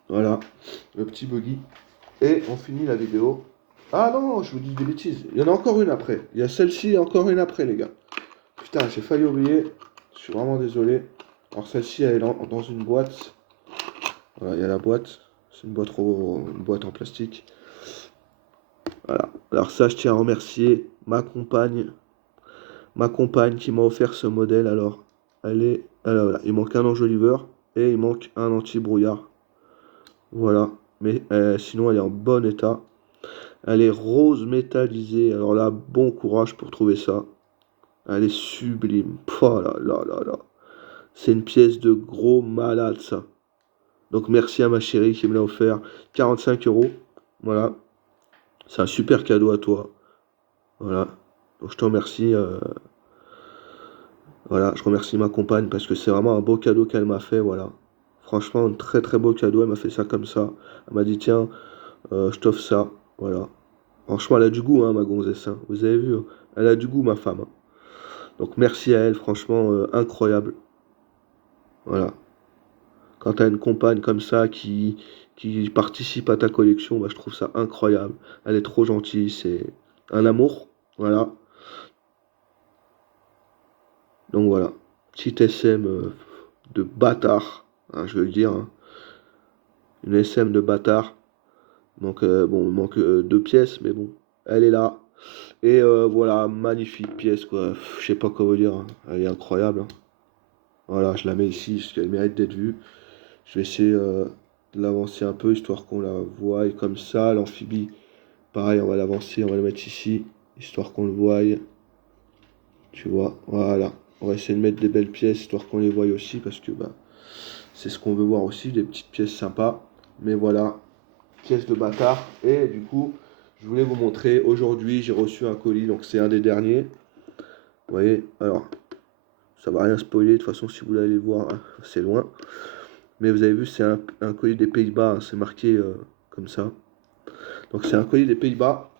Voilà. Le petit buggy. Et on finit la vidéo. Ah non, je vous dis des bêtises. Il y en a encore une après. Il y a celle-ci et encore une après, les gars. Putain, j'ai failli oublier. Je suis vraiment désolé. Alors celle-ci, elle est dans une boîte. Voilà, il y a la boîte. C'est une boîte en plastique. Voilà. Alors ça, je tiens à remercier ma compagne. Ma compagne qui m'a offert ce modèle. Alors, voilà. Il manque un enjoliveur et il manque un anti-brouillard. Voilà. Mais sinon, elle est en bon état. Elle est rose métallisée. Alors là, bon courage pour trouver ça. Elle est sublime. Oh là là là là. C'est une pièce de gros malade, ça. Donc merci à ma chérie qui me l'a offert. 45 euros. Voilà. C'est un super cadeau à toi. Voilà. Donc je te remercie. Voilà, je remercie ma compagne parce que c'est vraiment un beau cadeau qu'elle m'a fait. Voilà. Franchement, un très très beau cadeau. Elle m'a fait ça comme ça. Elle m'a dit, tiens, je t'offre ça. Voilà. Franchement, elle a du goût, hein, ma gonzesse. Hein. Vous avez vu, hein. Elle a du goût, ma femme. Hein. Donc merci à elle, franchement, incroyable. Voilà. Quand tu as une compagne comme ça qui participe à ta collection, bah, je trouve ça incroyable. Elle est trop gentille, c'est un amour. Voilà. Donc voilà. Petite SM de bâtard, hein, je veux le dire. Hein. Une SM de bâtard. Donc bon, il manque deux pièces, mais bon, elle est là. Et voilà, magnifique pièce, quoi. Je sais pas quoi vous dire. Hein. Elle est incroyable. Hein. Voilà, je la mets ici parce qu'elle mérite d'être vue. Je vais essayer de l'avancer un peu, histoire qu'on la voie comme ça. L'amphibie, pareil, on va l'avancer, on va le mettre ici, histoire qu'on le voie. Tu vois, voilà. On va essayer de mettre des belles pièces, histoire qu'on les voie aussi, parce que bah, c'est ce qu'on veut voir aussi, des petites pièces sympas. Mais voilà, pièces de bâtard. Et du coup, je voulais vous montrer, aujourd'hui, j'ai reçu un colis, donc c'est un des derniers. Vous voyez, alors, ça va rien spoiler, de toute façon, si vous voulez aller le voir, hein, c'est loin. Mais vous avez vu, c'est un colis des Pays-Bas, hein, c'est marqué comme ça. Donc c'est un colis des Pays-Bas.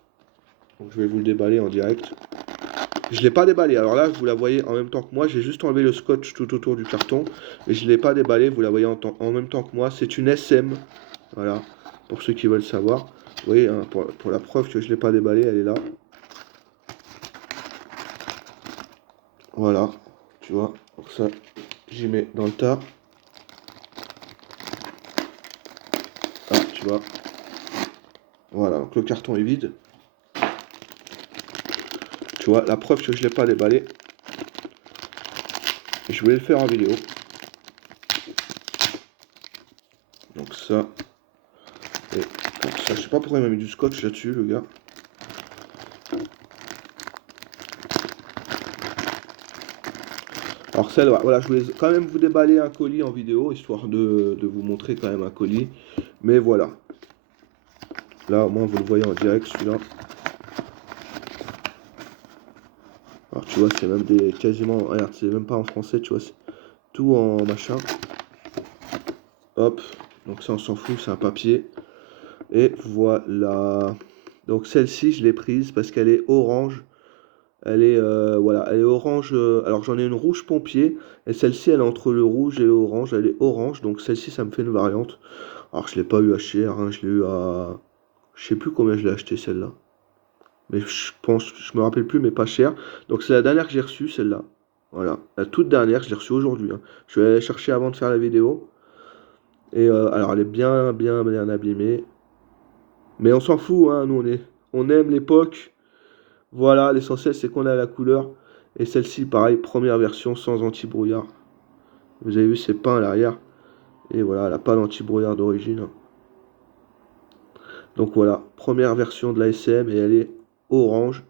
Donc je vais vous le déballer en direct. Je ne l'ai pas déballé. Alors là, vous la voyez en même temps que moi. J'ai juste enlevé le scotch tout autour du carton. Mais je ne l'ai pas déballé. Vous la voyez en même temps que moi. C'est une SM. Voilà. Pour ceux qui veulent savoir. Vous voyez, hein, pour la preuve que je ne l'ai pas déballé, elle est là. Voilà. Tu vois. Donc ça, j'y mets dans le tas. Ah, tu vois. Voilà. Donc le carton est vide. Tu vois, la preuve que je ne l'ai pas déballé. Je voulais le faire en vidéo. Donc ça. Et donc ça, je sais pas pourquoi il m'a mis du scotch là-dessus, le gars. Alors celle-là, voilà, je voulais quand même vous déballer un colis en vidéo, histoire de vous montrer quand même un colis. Mais voilà. Là, au moins, vous le voyez en direct, celui-là. Alors tu vois, c'est même quasiment, regarde, c'est même pas en français, tu vois, c'est tout en machin. Hop, donc ça on s'en fout, c'est un papier. Et voilà. Donc celle-ci, je l'ai prise parce qu'elle est orange. Voilà, elle est orange. Alors j'en ai une rouge pompier, et celle-ci elle est entre le rouge et le orange. Elle est orange, donc celle-ci ça me fait une variante. Alors je l'ai pas eu à cher, hein, je l'ai eu à, je sais plus combien je l'ai acheté celle-là. Mais je pense, je me rappelle plus, mais pas cher. Donc c'est la dernière que j'ai reçue, celle-là. Voilà, la toute dernière, je l'ai reçue aujourd'hui, hein. Je vais aller chercher avant de faire la vidéo. Et alors elle est bien abîmée. Mais on s'en fout, hein, on aime l'époque. Voilà, l'essentiel c'est qu'on a la couleur. Et celle-ci, pareil, première version sans anti-brouillard. Vous avez vu, c'est peint à l'arrière. Et voilà, elle n'a pas d'anti-brouillard d'origine, hein. Donc voilà, première version de la SM et elle est orange.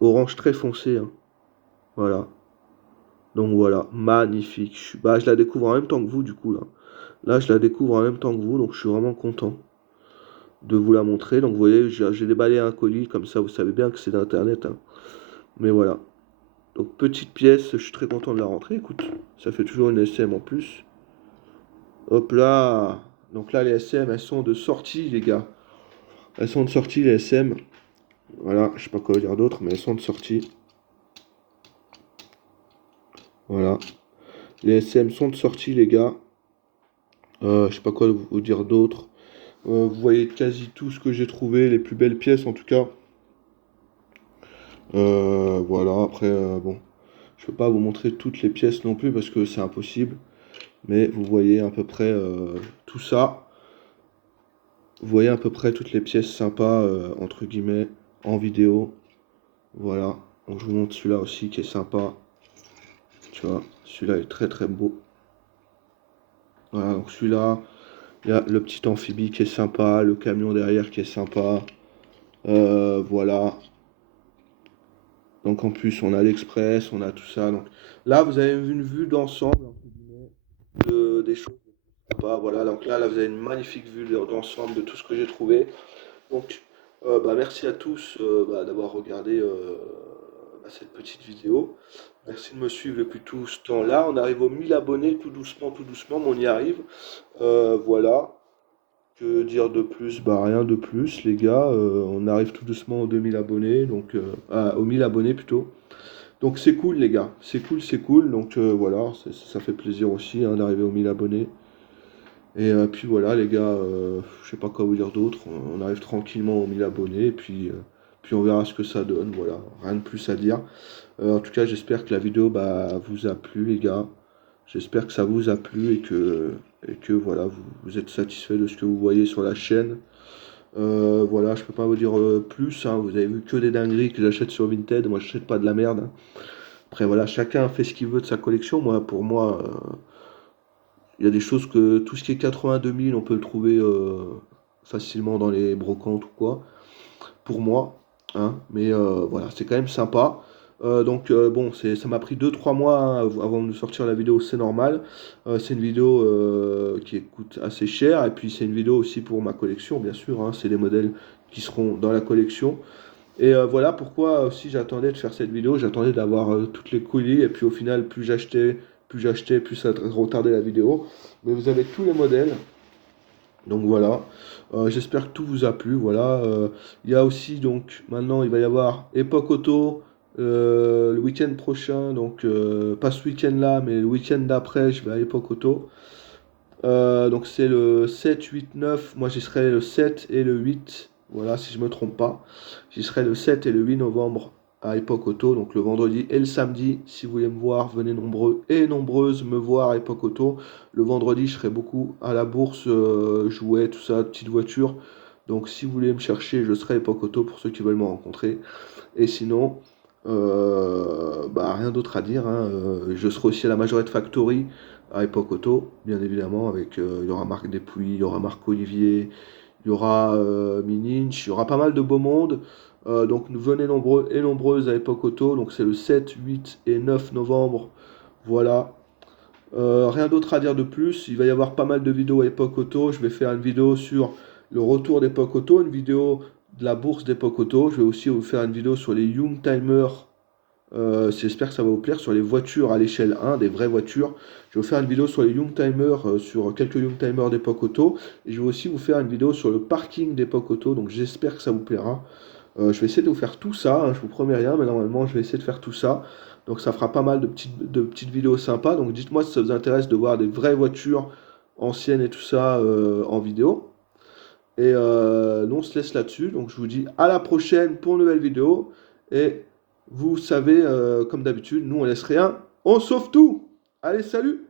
Orange très foncé, hein. Voilà. Donc voilà, magnifique. Bah, je la découvre en même temps que vous, du coup, là. Là, je la découvre en même temps que vous, donc je suis vraiment content de vous la montrer. Donc vous voyez, j'ai déballé un colis, comme ça vous savez bien que c'est d'Internet, hein. Mais voilà. Donc petite pièce, je suis très content de la rentrer. Écoute, ça fait toujours une SM en plus. Hop là. Donc là, les SM, elles sont de sortie, les gars. Elles sont de sortie, les SM. Voilà, je sais pas quoi dire d'autre, mais elles sont de sortie. Voilà. Les SM sont de sortie, les gars. Je sais pas quoi vous dire d'autre. Vous voyez quasi tout ce que j'ai trouvé, les plus belles pièces en tout cas. Voilà, après, bon, je peux pas vous montrer toutes les pièces non plus parce que c'est impossible. Mais vous voyez à peu près tout ça. Vous voyez à peu près toutes les pièces sympas, entre guillemets, en vidéo. Voilà. Donc je vous montre celui-là aussi qui est sympa. Tu vois, celui-là est très très beau. Voilà, donc celui-là, il y a le petit amphibie qui est sympa, le camion derrière qui est sympa. Voilà. Donc en plus, on a l'Express, on a tout ça. Donc là, vous avez une vue d'ensemble, entre guillemets, des choses sympas. Voilà, donc là, vous avez une magnifique vue d'ensemble de tout ce que j'ai trouvé. Donc, bah, merci à tous d'avoir regardé cette petite vidéo. Merci de me suivre depuis tout ce temps-là. On arrive aux 1000 abonnés, tout doucement, mais on y arrive. Voilà. Que dire de plus? Bah rien de plus, les gars. On arrive tout doucement aux 2000 abonnés, donc aux 1000 abonnés plutôt. Donc c'est cool, les gars. C'est cool, c'est cool. Donc voilà, ça fait plaisir aussi, hein, d'arriver aux 1000 abonnés. Et puis voilà, les gars, je sais pas quoi vous dire d'autre. On arrive tranquillement aux 1000 abonnés, et puis on verra ce que ça donne. Voilà, rien de plus à dire. En tout cas, j'espère que la vidéo vous a plu, les gars. J'espère que ça vous a plu et que voilà, vous êtes satisfait de ce que vous voyez sur la chaîne. Voilà, je peux pas vous dire plus, hein. Vous avez vu que des dingueries que j'achète sur Vinted. Moi, j'achète pas de la merde, hein. Après, voilà, chacun fait ce qu'il veut de sa collection. Pour moi, il y a des choses que tout ce qui est 82 000, on peut le trouver facilement dans les brocantes ou quoi. Pour moi, hein. Mais voilà, c'est quand même sympa. Donc bon, ça m'a pris 2 3 mois, hein, avant de sortir la vidéo, c'est normal. C'est une vidéo qui coûte assez cher, et puis c'est une vidéo aussi pour ma collection, bien sûr, hein. C'est les modèles qui seront dans la collection. Et voilà pourquoi aussi j'attendais de faire cette vidéo, j'attendais d'avoir toutes les colis, et puis au final, plus ça retardait la vidéo. Mais vous avez tous les modèles. Donc voilà, j'espère que tout vous a plu. Voilà, il y a aussi donc maintenant il va y avoir Époque Auto le week-end prochain, donc pas ce week-end-là, mais le week-end d'après, je vais à Époque Auto. Donc c'est le 7, 8, 9. Moi j'y serai le 7 et le 8. Voilà, si je me trompe pas. J'y serai le 7 et le 8 novembre à Époque Auto, donc le vendredi et le samedi. Si vous voulez me voir, venez nombreux et nombreuses me voir à Époque Auto. Le vendredi, je serai beaucoup à la bourse, jouets, tout ça, petites voitures. Donc si vous voulez me chercher, je serai à Époque Auto pour ceux qui veulent me rencontrer. Et sinon, rien d'autre à dire, hein. Je serai aussi à la Majorette Factory à Époque Auto, bien évidemment, avec il y aura Marc Despouilly, il y aura Marc Olivier, il y aura Mininch, il y aura pas mal de beau monde. Donc venez nombreux et nombreuses à Époque Auto. Donc c'est le 7, 8 et 9 novembre. Voilà. Rien d'autre à dire de plus. Il va y avoir pas mal de vidéos à Époque Auto. Je vais faire une vidéo sur le retour d'Époque Auto, une vidéo de la bourse d'Époque Auto. Je vais aussi vous faire une vidéo sur les Youngtimer. J'espère que ça va vous plaire, sur les voitures à l'échelle 1, des vraies voitures. Je vais vous faire une vidéo sur les Youngtimer, sur quelques Youngtimer d'Époque Auto. Et je vais aussi vous faire une vidéo sur le parking d'Époque Auto. Donc j'espère que ça vous plaira. Je vais essayer de vous faire tout ça, hein, je vous promets rien, mais normalement je vais essayer de faire tout ça. Donc ça fera pas mal de petites vidéos sympas. Donc dites-moi si ça vous intéresse de voir des vraies voitures anciennes et tout ça en vidéo. Et nous on se laisse là-dessus. Donc je vous dis à la prochaine pour une nouvelle vidéo. Et vous savez, comme d'habitude, nous on laisse rien, on sauve tout. Allez, salut!